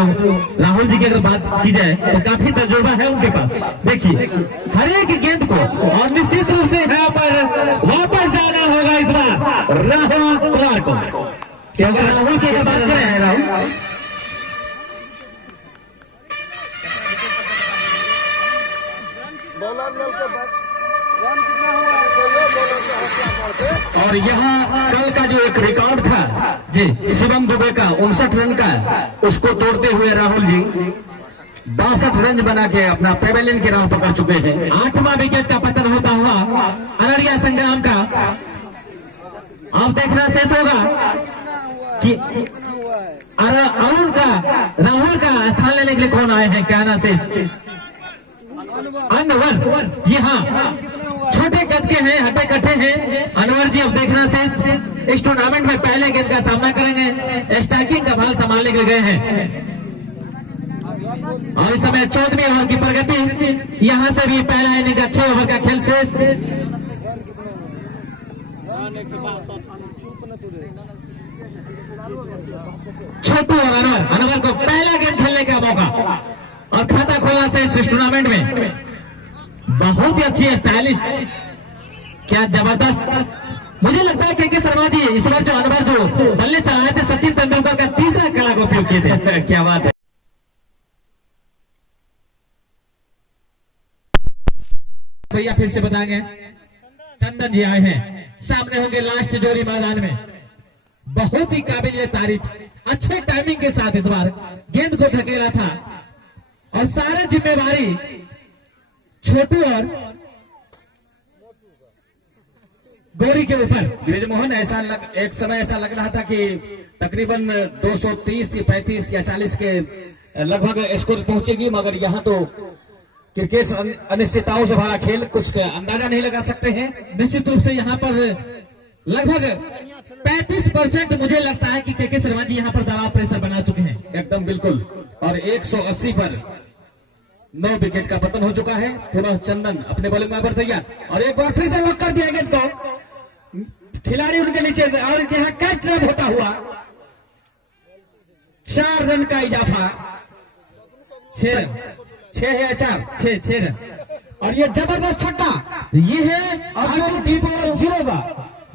राहुल जी की अगर बात की जाए तो काफी तजुर्बा है उनके पास। देखिए हर एक गेंद को और निश्चित रूप से यहाँ पर वापस जाना होगा इस बार राहुल कुमार को, कि अगर राहुल की अगर बात करें राहुल और यहाँ कल का जो एक रिकॉर्ड था जी शिवम दुबे का 59 रन का, उसको तोड़ते हुए राहुल जी 62 रन बना के अपना पेवेलियन की राह पकड़ चुके हैं। 8वां विकेट का पतन होता हुआ अररिया संग्राम का अब देखना शेष होगा कि अरुण का राहुल का स्थान लेने के लिए कौन आए हैं, क्या ना शेष अनवर जी हाँ छोटे कद के हैं, हट्टे कट्टे हैं। अनवर जी अब देखना शेष, इस टूर्नामेंट में पहले गेंद का सामना करेंगे, स्ट्राइकिंग का भाल संभालने के लिए गए हैं। और इस समय 14वीं ओवर की प्रगति, यहां से भी पहला इनिंग का 6 ओवर का खेल शेष। छोटू और अनवर को पहला गेंद खेलने का मौका और खाता खोलना से इस टूर्नामेंट में। बहुत ही अच्छी स्टाइलिश, क्या जबरदस्त। मुझे लगता है के शर्मा जी इस बार जो अनवर जो बल्ले चलाए थे सचिन तेंदुलकर का तीसरा कला का उपयोग किए थे। क्या बात है। भैया फिर से बताएंगे, चंदन जी आए हैं, सामने होंगे लास्ट जोड़ी मैदान में। बहुत ही काबिल तारीफ, अच्छे टाइमिंग के साथ इस बार गेंद को ढकेला था और सारा जिम्मेवारी छोटू और गौरी के ऊपर। ब्रिजमोहन एक समय ऐसा लग रहा था कि तकरीबन 230 35 या 40 के लगभग स्कोर पहुंचेगी, मगर यहां तो क्रिकेट अनिश्चितताओं से भरा खेल, कुछ अंदाजा नहीं लगा सकते हैं। निश्चित रूप से यहाँ पर लगभग 35% मुझे लगता है कि के शर्मा जी यहाँ पर दबाव प्रेशर बना चुके हैं। एकदम बिल्कुल। और 180 पर 9 विकेट का पतन हो चुका है। पुनः चंदन अपने बॉलिंग में तैयार और एक बार फिर से लॉक कर दिया गेंद को, खिलाड़ी उनके नीचे और यहाँ कैच रन होता हुआ 4 रन का इजाफा। 6 है 4 रन और ये जबरदस्त छक्का, ये है अर्जुन दीपक जीरोगा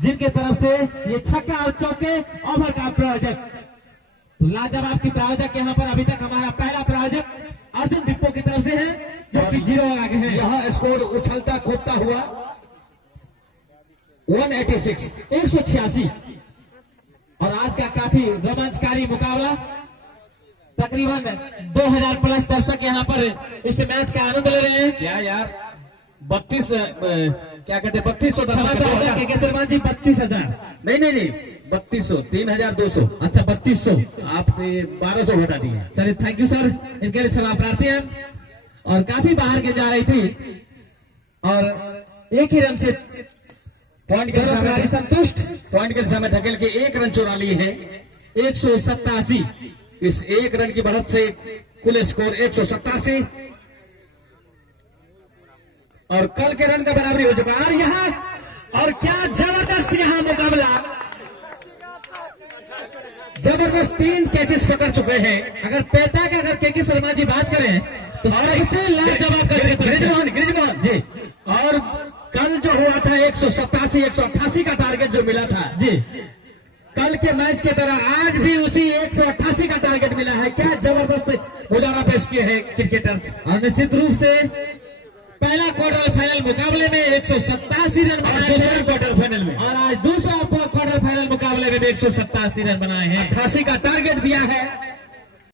जिनके तरफ से ये छक्का और चौके ओवर का प्रायोजक। तो लाजवाब की प्रायोजक यहाँ पर अभी तक हमारा पहला प्रायोजक अर्जुन डिपो की तरफ से है, जो कि 0 आगे है। यहाँ स्कोर उछलता कूदता हुआ 186 और आज का काफी रोमांचकारी मुकाबला। तकरीबन 2000 प्लस दर्शक यहाँ पर इस मैच का आनंद ले रहे हैं। क्या यार 32 क्या कहते 3200 के शर्मा जी 32,000 नहीं 3200 3200। अच्छा 3200 आपने 1200 घटा दिए। चलिए थैंक यू सर, इनके लिए क्षमा प्रार्थी है। और काफी बाहर के जा रही थी और एक ही रन से पॉइंट के खिलाड़ी संतुष्ट। पॉइंट के दिशा में धकेल के 1 रन चुरा लिए हैं। 187 इस 1 रन की बढ़त से कुल स्कोर 187 और कल के रन का बराबरी हो चुका है। और यहाँ और क्या जबरदस्त यहाँ मुकाबला, जबरदस्त 3 कैचेस पकड़ चुके हैं। अगर पेटा के अगर के शर्मा जी बात करें तो सबसे लाजवाब ग्रिजमोहन जी। और कल जो हुआ था 187 188 का टारगेट जो मिला था जी, कल के मैच की तरह आज भी उसी 188 का टारगेट मिला है। क्या जबरदस्त मुजाहरा पेश किए हैं क्रिकेटर्स। और निश्चित रूप से पहला क्वार्टर फाइनल मुकाबले में 187 रन बनाए हैं क्वार्टर फाइनल में, और आज दूसरा क्वार्टर फाइनल मुकाबले में 187 रन बनाए हैं। 88 का टारगेट दिया है।